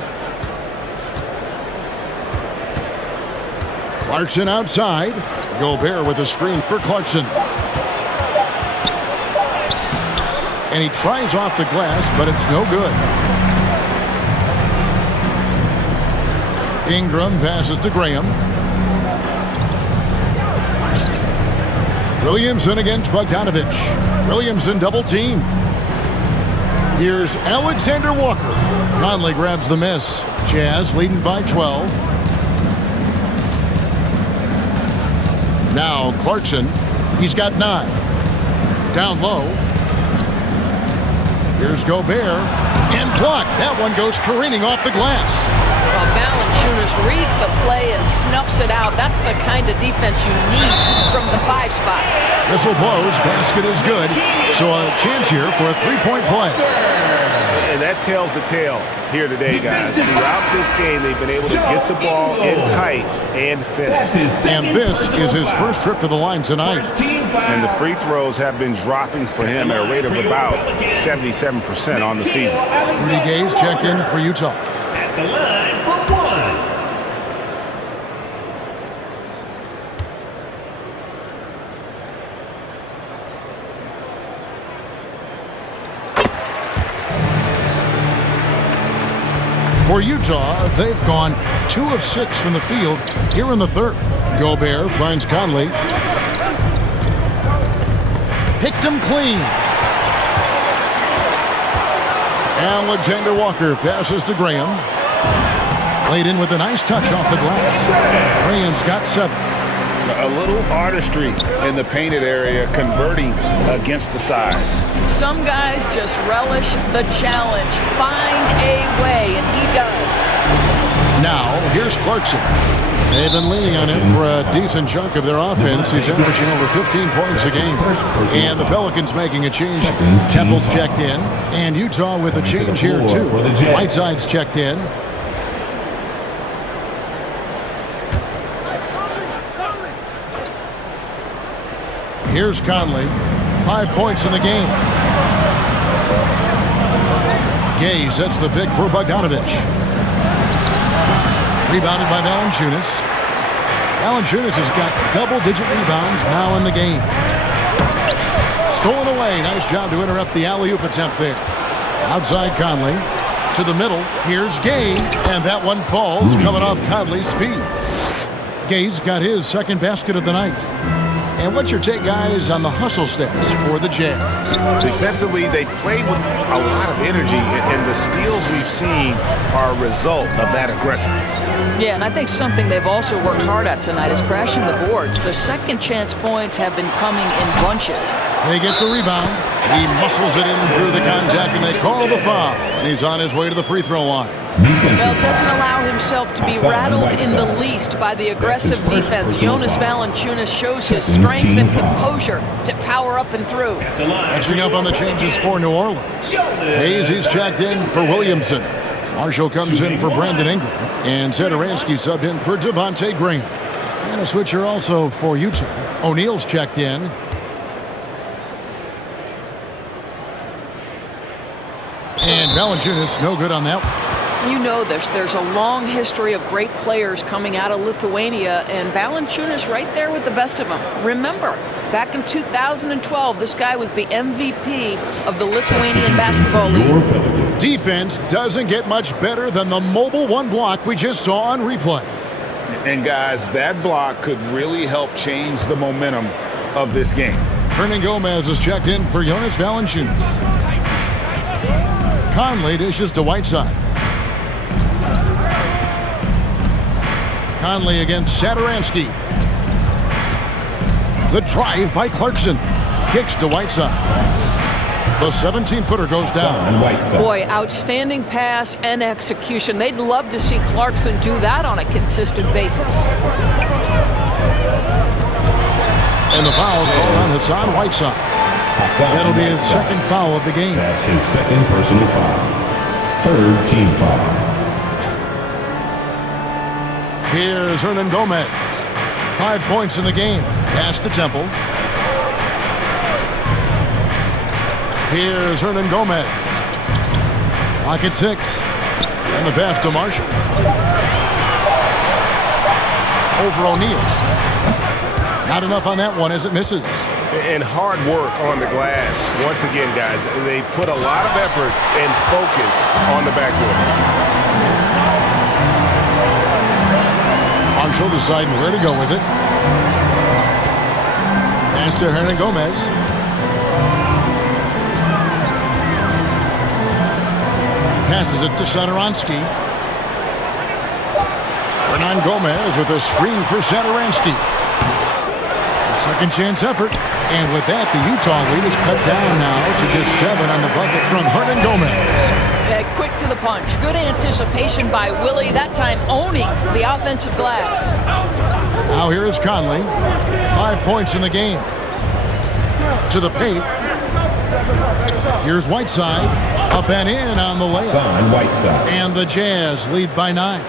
Clarkson outside. Gobert with a screen for Clarkson. And he tries off the glass, but it's no good. Ingram passes to Graham. Williamson against Bogdanovic. Williamson double team. Here's Alexander Walker. Conley grabs the miss. Jazz leading by 12. Now Clarkson. He's got 9. Down low. Here's Gobert. And blocked. That one goes careening off the glass. Well, Valanciunas reads the play and snuffs it out. That's the kind of defense you need from the 5 spot. Whistle blows. Basket is good. So a chance here for a 3-point play. And that tells the tale here today, guys. Throughout this game, they've been able to get the ball in tight and finish. And this is his first trip to the line tonight. And the free throws have been dropping for him at a rate of about 77% on the season. Rudy Gay's checked in for Utah. At the line for 1. For Utah, they've gone 2 of 6 from the field here in the third. Gobert finds Conley. Picked him clean. Alexander Walker passes to Graham. Played in with a nice touch off the glass. Graham's got 7. A little artistry in the painted area, converting against the size. Some guys just relish the challenge. Find a way, and he does. Now, here's Clarkson. They've been leaning on him for a decent chunk of their offense. He's averaging over 15 points a game. And the Pelicans making a change. Temple's checked in. And Utah with a change here, too. Whiteside's checked in. Here's Conley. 5 points in the game. Gay sets the pick for Bogdanovich. Rebounded by Valanciunas. Valanciunas has got double-digit rebounds now in the game. Stolen away. Nice job to interrupt the alley-oop attempt there. Outside Conley. To the middle. Here's Gay. And that one falls coming off Conley's feet. Gay's got his second basket of the night. And what's your take, guys, on the hustle stats for the Jazz? Defensively, they played with a lot of energy, and the steals we've seen are a result of that aggressiveness. Yeah, and I think something they've also worked hard at tonight is crashing the boards. The second chance points have been coming in bunches. They get the rebound. He muscles it in through the contact, and they call the foul. And he's on his way to the free throw line. Bell doesn't allow himself to be rattled in the least by the aggressive defense. Jonas Valanciunas shows his strength and composure to power up and through. Catching up on the changes for New Orleans. Hayes, he's checked in for Williamson. Marshall comes in for Brandon Ingram. And Satoransky subbed in for Devontae Graham. And a switcher also for Utah. O'Neal's checked in. And Valanciunas, no good on that one. You know this. There's a long history of great players coming out of Lithuania, and Valanciunas right there with the best of them. Remember, back in 2012, this guy was the MVP of the Lithuanian Basketball League. Defense doesn't get much better than the mobile one block we just saw on replay. And guys, that block could really help change the momentum of this game. Hernan Gomez is checked in for Jonas Valanciunas. Conley dishes to Whiteside. Conley against Satoransky. The drive by Clarkson. Kicks to Whiteside. The 17-footer goes down. Boy, outstanding pass and execution. They'd love to see Clarkson do that on a consistent basis. And the foul called on Hassan Whiteside. That'll be his second foul of the game. That's his second personal foul. Third team foul. Here's Hernan Gomez. 5 points in the game. Pass to Temple. Here's Hernan Gomez. Lock at 6. And the pass to Marshall. Over O'Neal. Not enough on that one as it misses. And hard work on the glass. Once again, guys, they put a lot of effort and focus on the backboard. Marshall deciding where to go with it. Pass to Hernan Gomez. Passes it to Satoransky. Hernan Gomez with a screen for Satoransky. A second chance effort. And with that, the Utah lead is cut down now to just 7 on the bucket from Hernan Gomez. Yeah, quick to the punch. Good anticipation by Willie, that time owning the offensive glass. Now here is Conley. 5 points in the game. To the paint. Here's Whiteside. Up and in on the layup. And the Jazz lead by 9.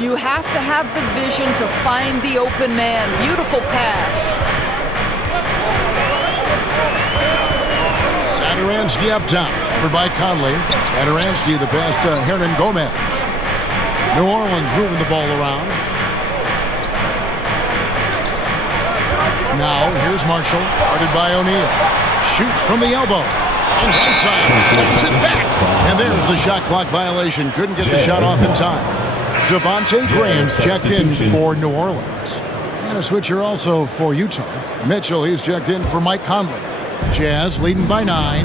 You have to have the vision to find the open man. Beautiful pass. Satoransky up top for by Conley. Satoransky the pass to Hernan Gomez. New Orleans moving the ball around. Now here's Marshall, guarded by O'Neal. Shoots from the elbow. And Whiteside sends it back. And there's the shot clock violation. Couldn't get the shot off in time. Devontae Graham's checked in for New Orleans. And a switcher also for Utah. Mitchell, he's checked in for Mike Conley. Jazz leading by 9.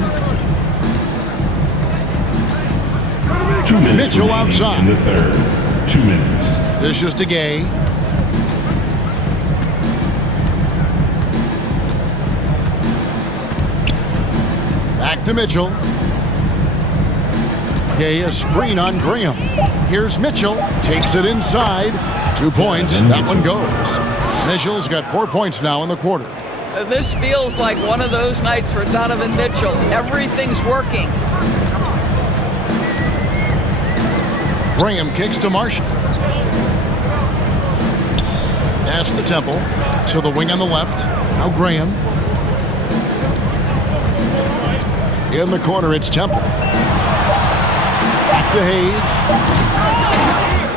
2 minutes Mitchell outside. In the third. 2 minutes. This is to Gay. Back to Mitchell. Gay, a screen on Graham. Here's Mitchell. Takes it inside. 2 points. That one goes. Mitchell's got 4 points now in the quarter. This feels like one of those nights for Donovan Mitchell. Everything's working. Graham kicks to Marshall. Pass to Temple. To the wing on the left. Now Graham. In the corner, it's Temple. Back to Hayes.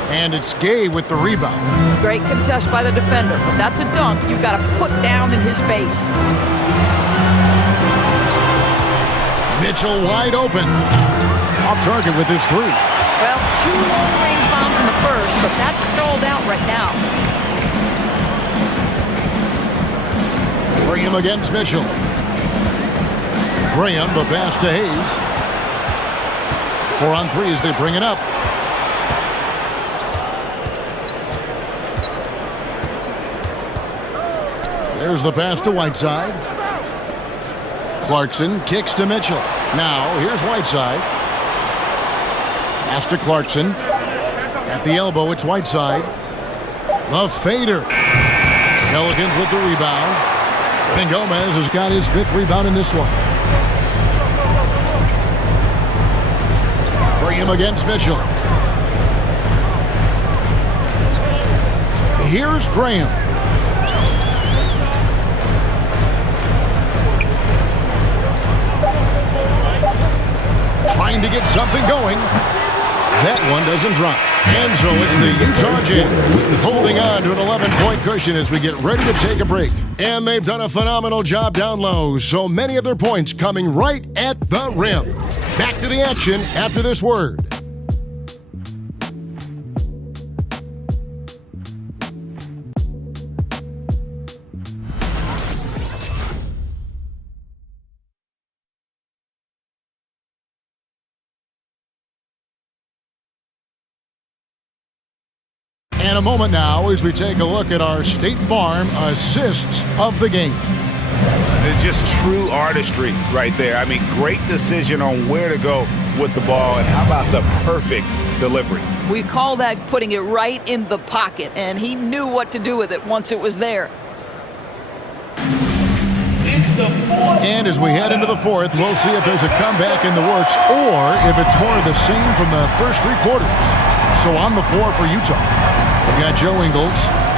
And it's Gay with the rebound. Great contest by the defender, but that's a dunk you got to put down in his face. Mitchell wide open. Off target with his three. Well, 2 long-range bombs in the first, but that's stalled out right now. Graham against Mitchell. Graham, the pass to Hayes. 4 on 3 as they bring it up. There's the pass to Whiteside. Clarkson kicks to Mitchell. Now, here's Whiteside. Pass to Clarkson. At the elbow, it's Whiteside. The fader. Pelicans with the rebound. And Gomez has got his 5th rebound in this one. Graham against Mitchell. Here's Graham. Trying to get something going. That one doesn't drop. And so it's the Utah Jazz holding on to an 11-point cushion as we get ready to take a break. And they've done a phenomenal job down low. So many of their points coming right at the rim. Back to the action after this word. And a moment now as we take a look at our State Farm assists of the game. Just true artistry right there. I mean, great decision on where to go with the ball, and how about the perfect delivery? We call that putting it right in the pocket, and he knew what to do with it once it was there. And as we head into the fourth, we'll see if there's a comeback in the works or if it's more of the same from the first 3 quarters. So on the floor for Utah, we got Joe Ingles.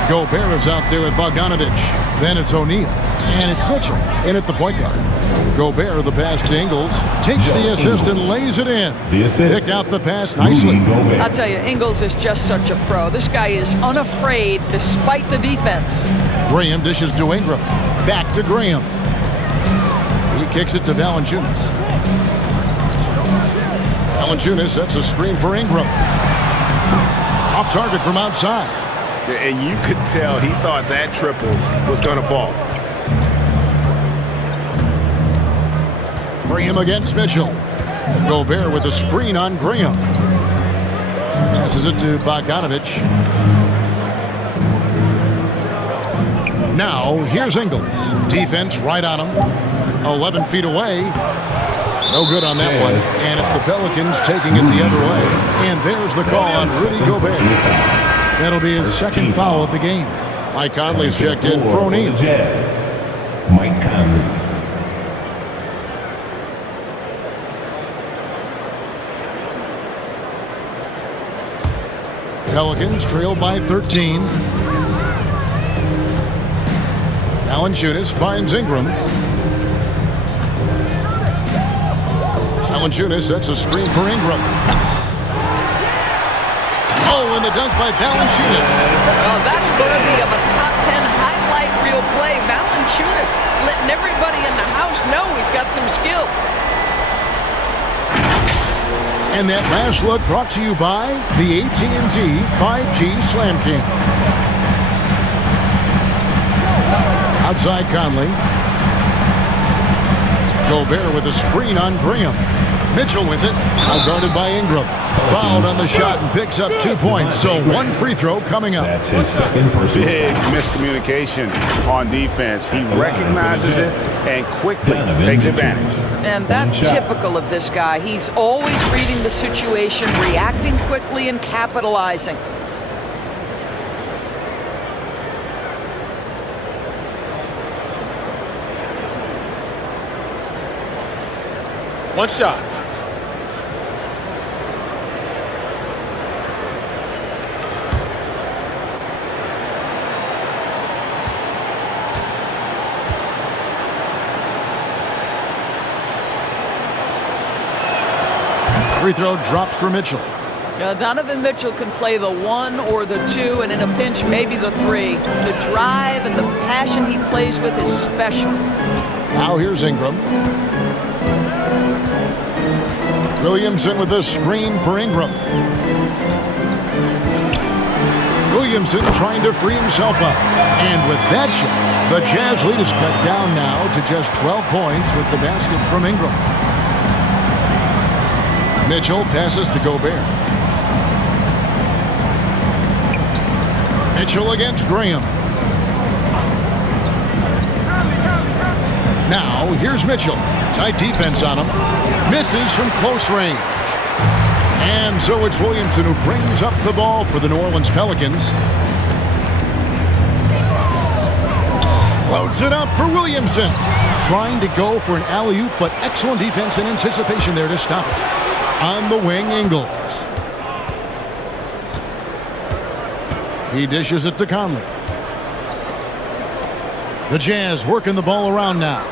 Gobert is out there with Bogdanovich. Then it's O'Neal. And it's Mitchell in at the point guard. Gobert, the pass to Ingles, takes the assist and lays it in. Picked out the pass nicely. I'll tell you, Ingles is just such a pro. This guy is unafraid despite the defense. Graham dishes to Ingram. Back to Graham. He kicks it to Valanciunas. Valanciunas sets a screen for Ingram. Off target from outside. And you could tell he thought that triple was going to fall. Graham against Mitchell. Gobert with a screen on Graham. Passes it to Bogdanovich. Now, here's Ingles. Defense right on him. 11 feet away. No good on that one. And it's the Pelicans taking it the other way. And there's the call on Rudy Gobert. That'll be his 2nd foul of the game. Mike Conley's checked in for O'Neal. Mike Conley. Pelicans trail by 13. Valanciunas finds Ingram. Valanciunas sets a screen for Ingram. Oh, and the dunk by Valanciunas. Oh, that's worthy of a top 10 highlight reel play. Valanciunas letting everybody in the house know he's got some skill. And that last look brought to you by the AT&T 5G Slam King. Outside Conley. Gobert with a screen on Graham. Mitchell with it. Now guarded by Ingram. Fouled on the shot and picks up 2 points. So one free throw coming up. That's his second personal Big foul. miscommunication on defense. He recognizes it and quickly takes advantage. And that's typical of this guy. He's always reading the situation, reacting quickly, and capitalizing. One shot. Free throw drops for Mitchell. Donovan Mitchell can play the 1 or the 2, and in a pinch, maybe the 3. The drive and the passion he plays with is special. Now here's Ingram. Williamson with a screen for Ingram. Williamson trying to free himself up. And with that shot, the Jazz lead is cut down now to just 12 points with the basket from Ingram. Mitchell passes to Gobert. Mitchell against Graham. Now, here's Mitchell. Tight defense on him. Misses from close range. And so it's Williamson who brings up the ball for the New Orleans Pelicans. Loads it up for Williamson. Trying to go for an alley-oop, but excellent defense and anticipation there to stop it. On the wing, Ingles. He dishes it to Conley. The Jazz working the ball around now.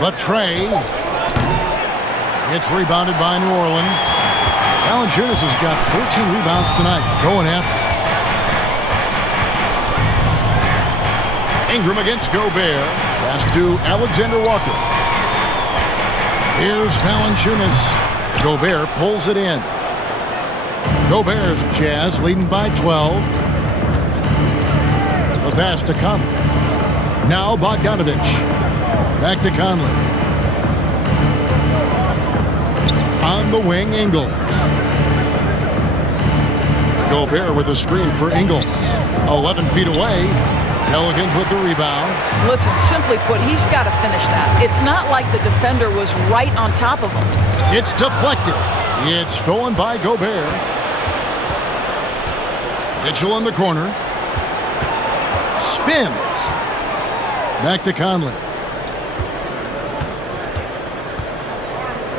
The tray. It's rebounded by New Orleans. Valanciunas has got 14 rebounds tonight. Going after. Ingram against Gobert. Pass to Alexander Walker. Here's Valanciunas. Gobert pulls it in. Gobert's Jazz leading by 12. The pass to Conley. Now Bogdanovich. Back to Conley. On the wing, Ingles. Gobert with a screen for Ingles. 11 feet away. Pelicans with the rebound. Listen, simply put, he's got to finish that. It's not like the defender was right on top of him. It's deflected. It's stolen by Gobert. Mitchell in the corner. Spins. Back to Conley.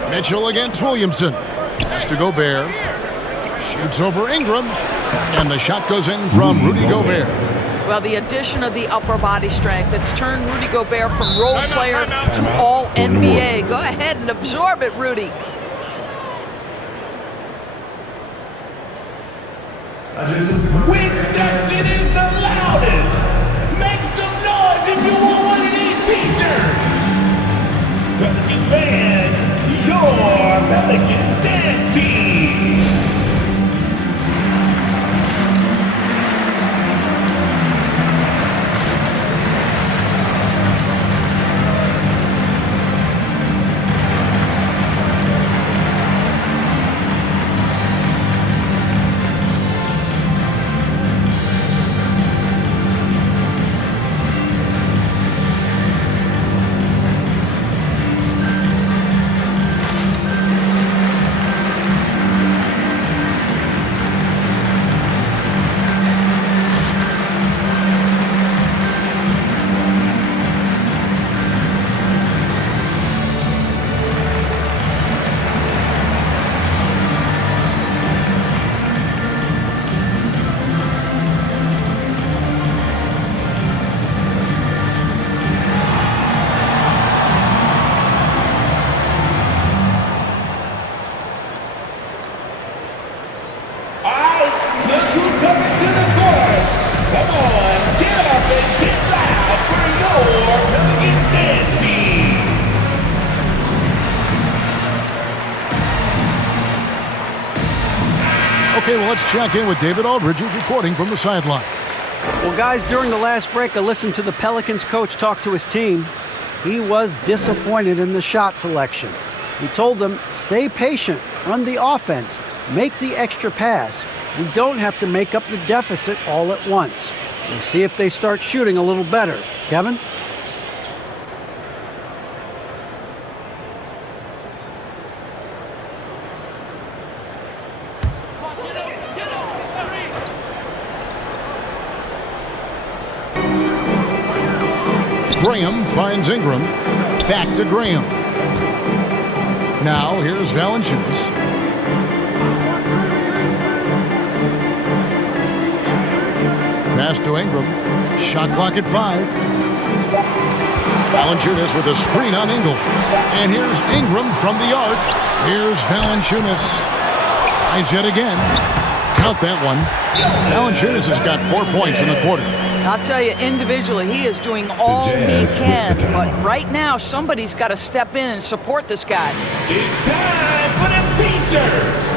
Mitchell against Williamson. Pass to Gobert. Shoots over Ingram. And the shot goes in from Rudy Gobert. Well, the addition of the upper body strength, it's turned Rudy Gobert from role player to all-NBA. Go ahead and absorb it, Rudy. Which section is the loudest? Make some noise if you want one of these t-shirts. Pelicans fan, your Pelicans dance team. Okay, well, let's check in with David Aldridge, who's reporting from the sidelines. Well, guys, during the last break, I listened to the Pelicans coach talk to his team. He was disappointed in the shot selection. He told them, stay patient, run the offense, make the extra pass. We don't have to make up the deficit all at once. We'll see if they start shooting a little better. Kevin? Graham finds Ingram. Back to Graham. Now here's Valanciunas. Pass to Ingram. Shot clock at 5. Valanciunas with a screen on Ingles. And here's Ingram from the arc. Here's Valanciunas. Tries yet again. Count that one. Valanciunas has got 4 points in the quarter. I'll tell you, individually, he is doing all he can. But right now, somebody's got to step in and support this guy. It's time for the T-shirts.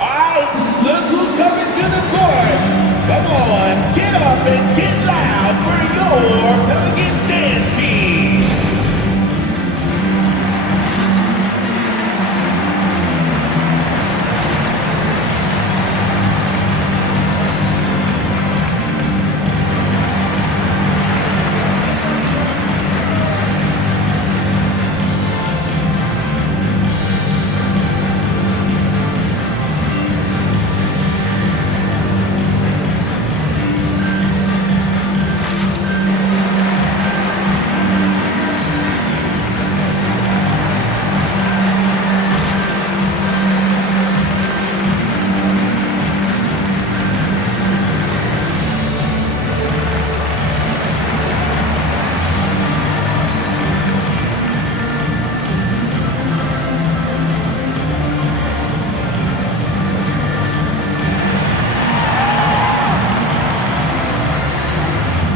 All right, look who's coming to the court. Come on, get up and get loud for your Pelicans dance team.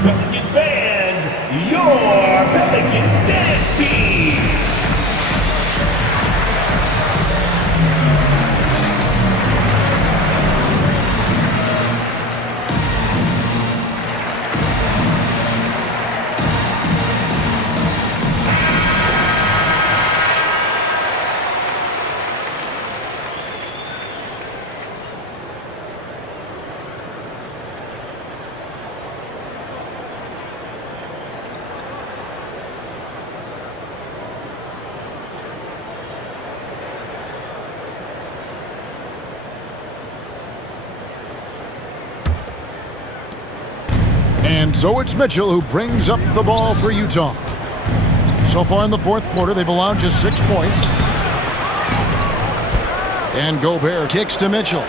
Pelicans fans, your Pelicans dance team. And so it's Mitchell who brings up the ball for Utah. So far in the fourth quarter, they've allowed just 6 points. And Gobert kicks to Mitchell.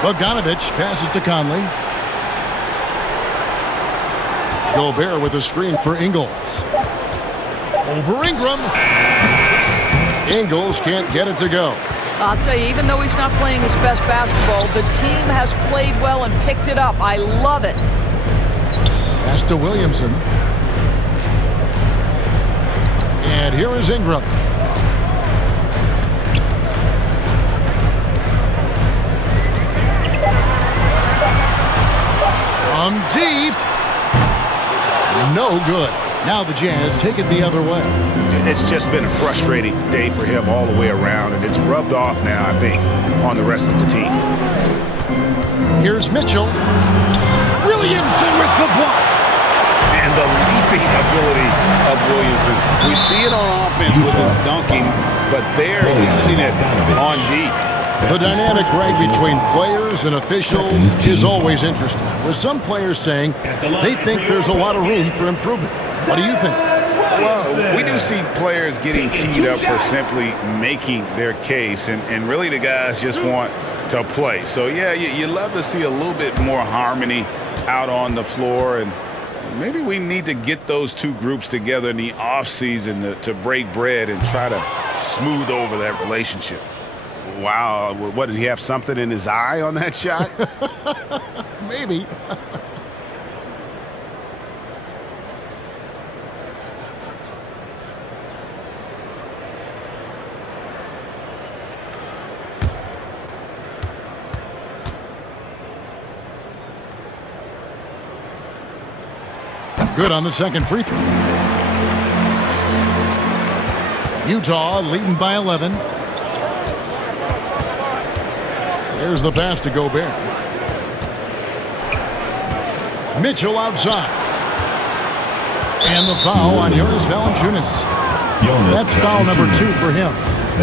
Bogdanovich passes to Conley. Gobert with a screen for Ingles. Over Ingram. Ingles can't get it to go. I'll tell you, even though he's not playing his best basketball, the team has played well and picked it up. I love it. Pass to Williamson. And here is Ingram. From deep. No good. Now the Jazz take it the other way. It's just been a frustrating day for him all the way around, and it's rubbed off now, I think, on the rest of the team. Here's Mitchell. Williamson with the block. And the leaping ability of Williamson. We see it on offense with his dunking, but they're using it on D. The dynamic right between players and officials is always interesting, with some players saying they think there's a lot of room for improvement. What do you think? Well, we do see players getting teed up for simply making their case, and really the guys just want to play. So, yeah, you love to see a little bit more harmony out on the floor, and maybe we need to get those two groups together in the offseason to break bread and try to smooth over that relationship. Wow, what, did he have something in his eye on that shot? Maybe. good on the second free throw. Utah leading by 11. There's the pass to Gobert. Mitchell outside. And the foul on Jonas Valanciunas. That's foul number 2 for him.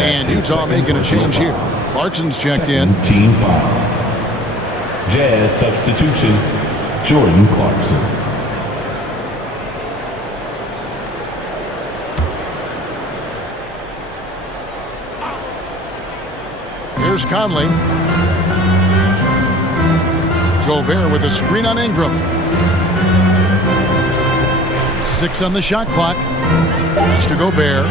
And Utah making a change here. Clarkson's checked in. Team foul. Jazz substitution, Jordan Clarkson. Here's Conley. Gobert with a screen on Ingram. 6 on the shot clock. Pass to Gobert.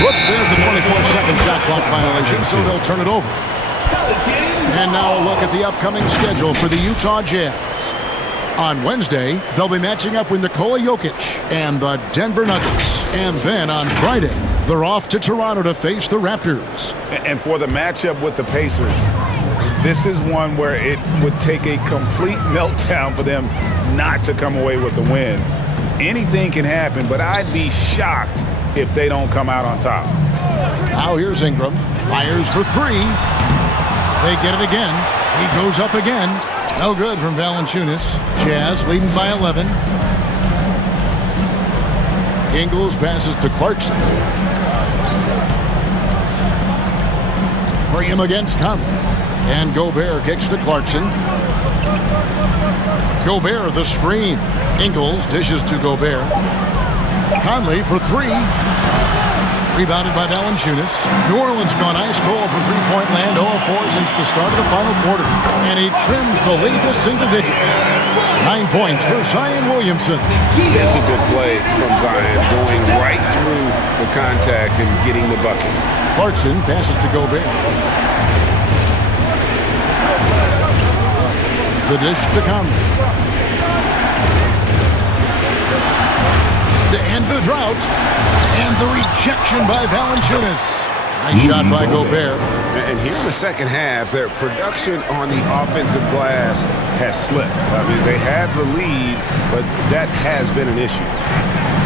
Whoops, there's the 24-second shot clock violation, so they'll turn it over. And now a look at the upcoming schedule for the Utah Jazz. On Wednesday, they'll be matching up with Nikola Jokic and the Denver Nuggets. And then on Friday, they're off to Toronto to face the Raptors. And for the matchup with the Pacers, this is one where it would take a complete meltdown for them not to come away with the win. Anything can happen, but I'd be shocked if they don't come out on top. Now here's Ingram. Fires for 3. They get it again. He goes up again. No good from Valanciunas. Jazz leading by 11. Ingles passes to Clarkson. For him against Conley. And Gobert kicks to Clarkson. Gobert the screen. Ingles dishes to Gobert. Conley for 3. Rebounded by Valanciunas. New Orleans gone ice cold from three-point land, 0-4 since the start of the final quarter. And he trims the lead to single digits. 9 points for Zion Williamson. That's a good play from Zion, going right through the contact and getting the bucket. Clarkson passes to Gobert. The dish to Conley. To end the drought. And the rejection by Valanciunas. Nice shot by Gobert. And here in the second half, their production on the offensive glass has slipped. I mean, they had the lead, but that has been an issue.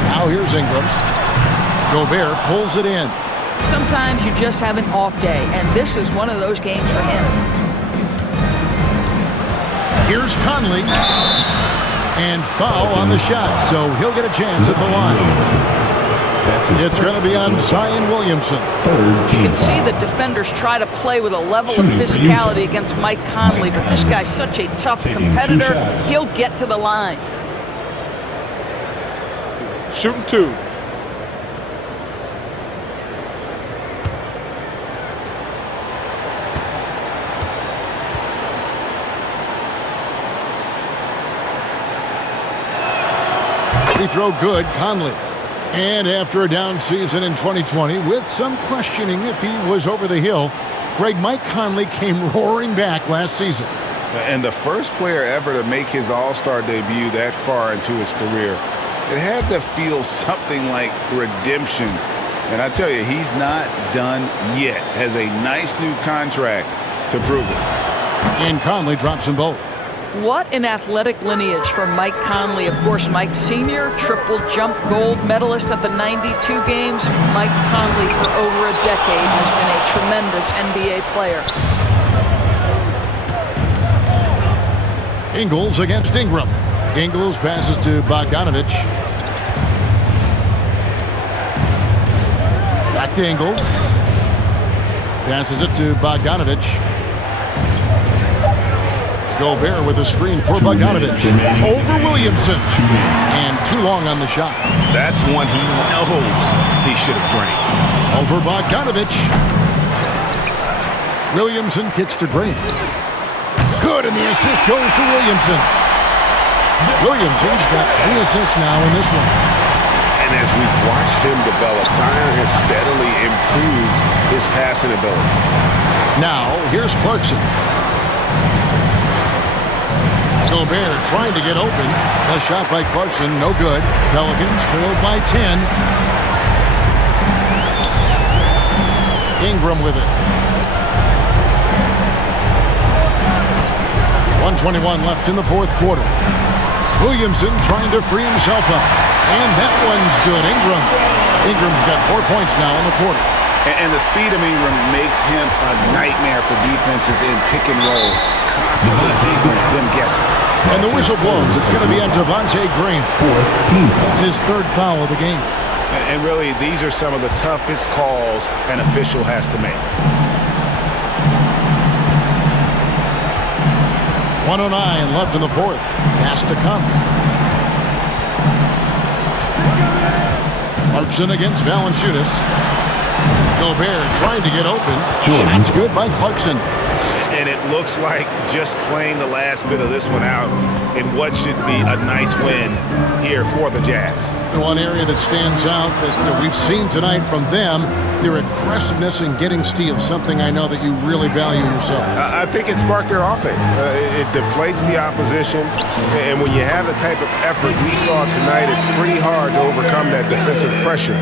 Now here's Ingram. Gobert pulls it in. Sometimes you just have an off day, and this is one of those games for him. Here's Conley. And foul on the shot, so he'll get a chance at the line. It's going to be on Zion Williamson. You can see the defenders try to play with a level of physicality against Mike Conley, but this guy's such a tough competitor, he'll get to the line. Shooting 2. Free throw good, Conley. And after a down season in 2020, with some questioning if he was over the hill, Mike Conley came roaring back last season. And the first player ever to make his All-Star debut that far into his career, it had to feel something like redemption. And I tell you, he's not done yet. Has a nice new contract to prove it. And Conley drops them both. What an athletic lineage for Mike Conley. Of course, Mike Sr., triple jump gold medalist at the 92 games. Mike Conley, for over a decade, has been a tremendous NBA player. Ingles against Ingram. Ingles passes to Bogdanovich. Back to Ingles. Passes it to Bogdanovich. Gobert with a screen for Bogdanovich. Over Williamson. And too long on the shot. That's one he knows he should have drained. Over Bogdanovich. Williamson kicks to Green. Good, and the assist goes to Williamson. Williamson's got 3 assists now in this one. And as we've watched him develop, Zion has steadily improved his passing ability. Now, here's Clarkson. Gobert trying to get open. A shot by Clarkson, no good. Pelicans trailed by 10. Ingram with it. 1:21 left in the fourth quarter. Williamson trying to free himself up. And that one's good. Ingram's got 4 points now in the quarter. And the speed of Ingram makes him a nightmare for defenses in pick and rolls. Constantly keeping them guessing. And the whistle blows. It's going to be on Devontae Graham. That's his third foul of the game. And really, these are some of the toughest calls an official has to make. 1:09 left in the fourth. Pass to come. Clarkson against Valanciunas. Gobert trying to get open. Shot's good by Clarkson. And it looks like just playing the last bit of this one out in what should be a nice win here for the Jazz. One area that stands out that we've seen tonight from them, their aggressiveness in getting steals, something I know that you really value yourself. I think it sparked their offense. It deflates the opposition, and when you have the type of effort we saw tonight, it's pretty hard to overcome that defensive pressure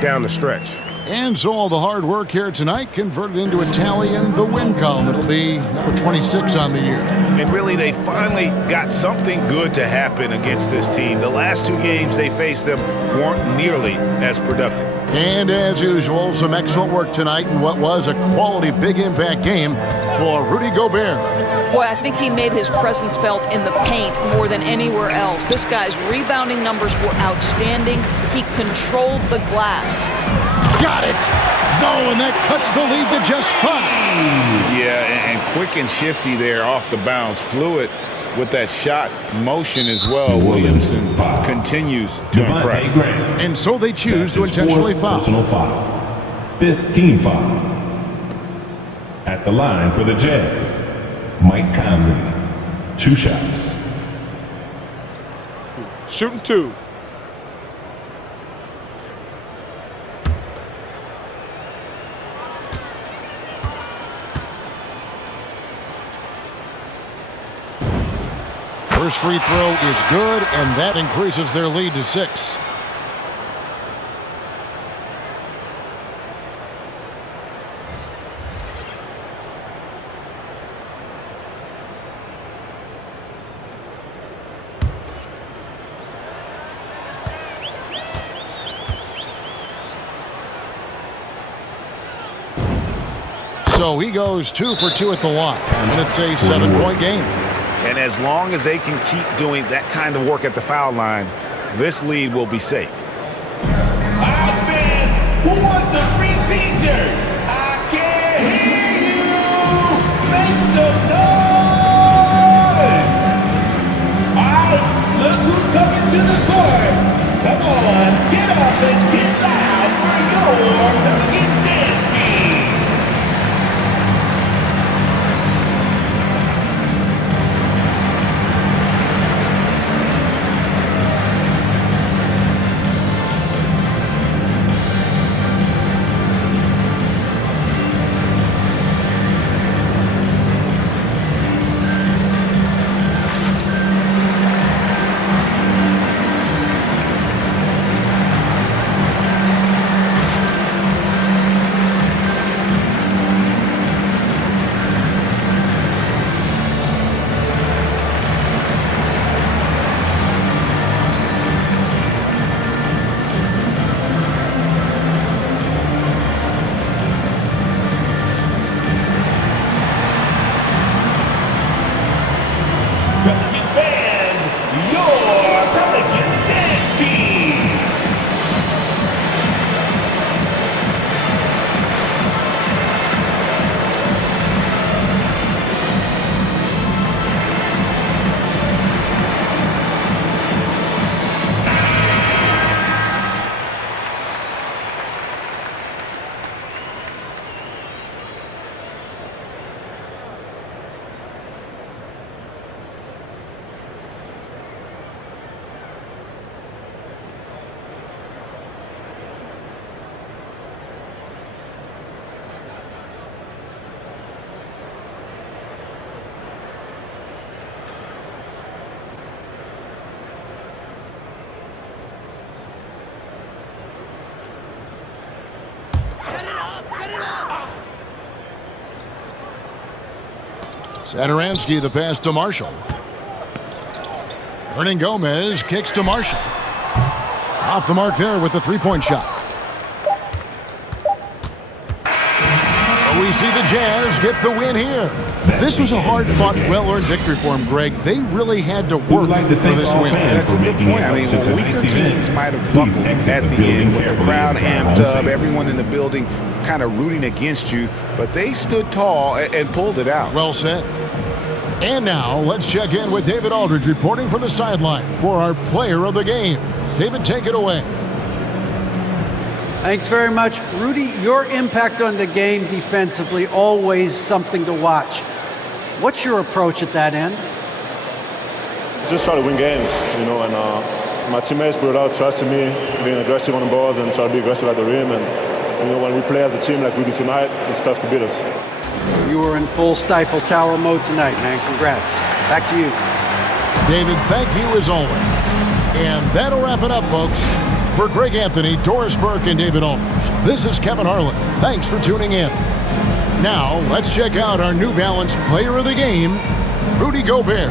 down the stretch. And so all the hard work here tonight converted into a tally in the win column. It'll be number 26 on the year. And really, they finally got something good to happen against this team. The last two games they faced them weren't nearly as productive. And as usual, some excellent work tonight in what was a quality big impact game for Rudy Gobert. Boy, I think he made his presence felt in the paint more than anywhere else. This guy's rebounding numbers were outstanding. He controlled the glass. Got it! Though, and that cuts the lead to just 5. Yeah, and quick and shifty there off the bounce. Fluid with that shot motion as well. Williamson continues to impress. And so they choose to intentionally foul. Personal foul. 15 foul. At the line for the Jazz, Mike Conley. 2 shots. Shooting 2. First free throw is good, and that increases their lead to 6. So he goes 2 for 2 at the line, and it's a 7-point game. And as long as they can keep doing that kind of work at the foul line, this lead will be safe. Who wants a free t-shirt? I can't hear you. Make some noise. All right, look who's coming to the court. Come on, get up and get loud for your Pelicans dance team. Satoransky the pass to Marshall. Hernan Gomez kicks to Marshall. Off the mark there with the three-point shot. So we see the Jazz get the win here. This was a hard-fought, well-earned victory for them, Greg. They really had to work for this win. That's a good point. I mean, weaker teams might have buckled at the end with the crowd amped up, everyone in the building kind of rooting against you, but they stood tall and pulled it out. Well said. And now, let's check in with David Aldridge reporting from the sideline for our player of the game. David, take it away. Thanks very much. Rudy, your impact on the game defensively, always something to watch. What's your approach at that end? Just try to win games, and my teammates brought out trust in me, being aggressive on the balls and try to be aggressive at the rim. And when we play as a team like we do tonight, it's tough to beat us. You were in full Stifle Tower mode tonight, man. Congrats. Back to you. David, thank you as always. And that'll wrap it up, folks. For Greg Anthony, Doris Burke, and David Aldridge, this is Kevin Harlan. Thanks for tuning in. Now, let's check out our New Balance player of the game, Rudy Gobert.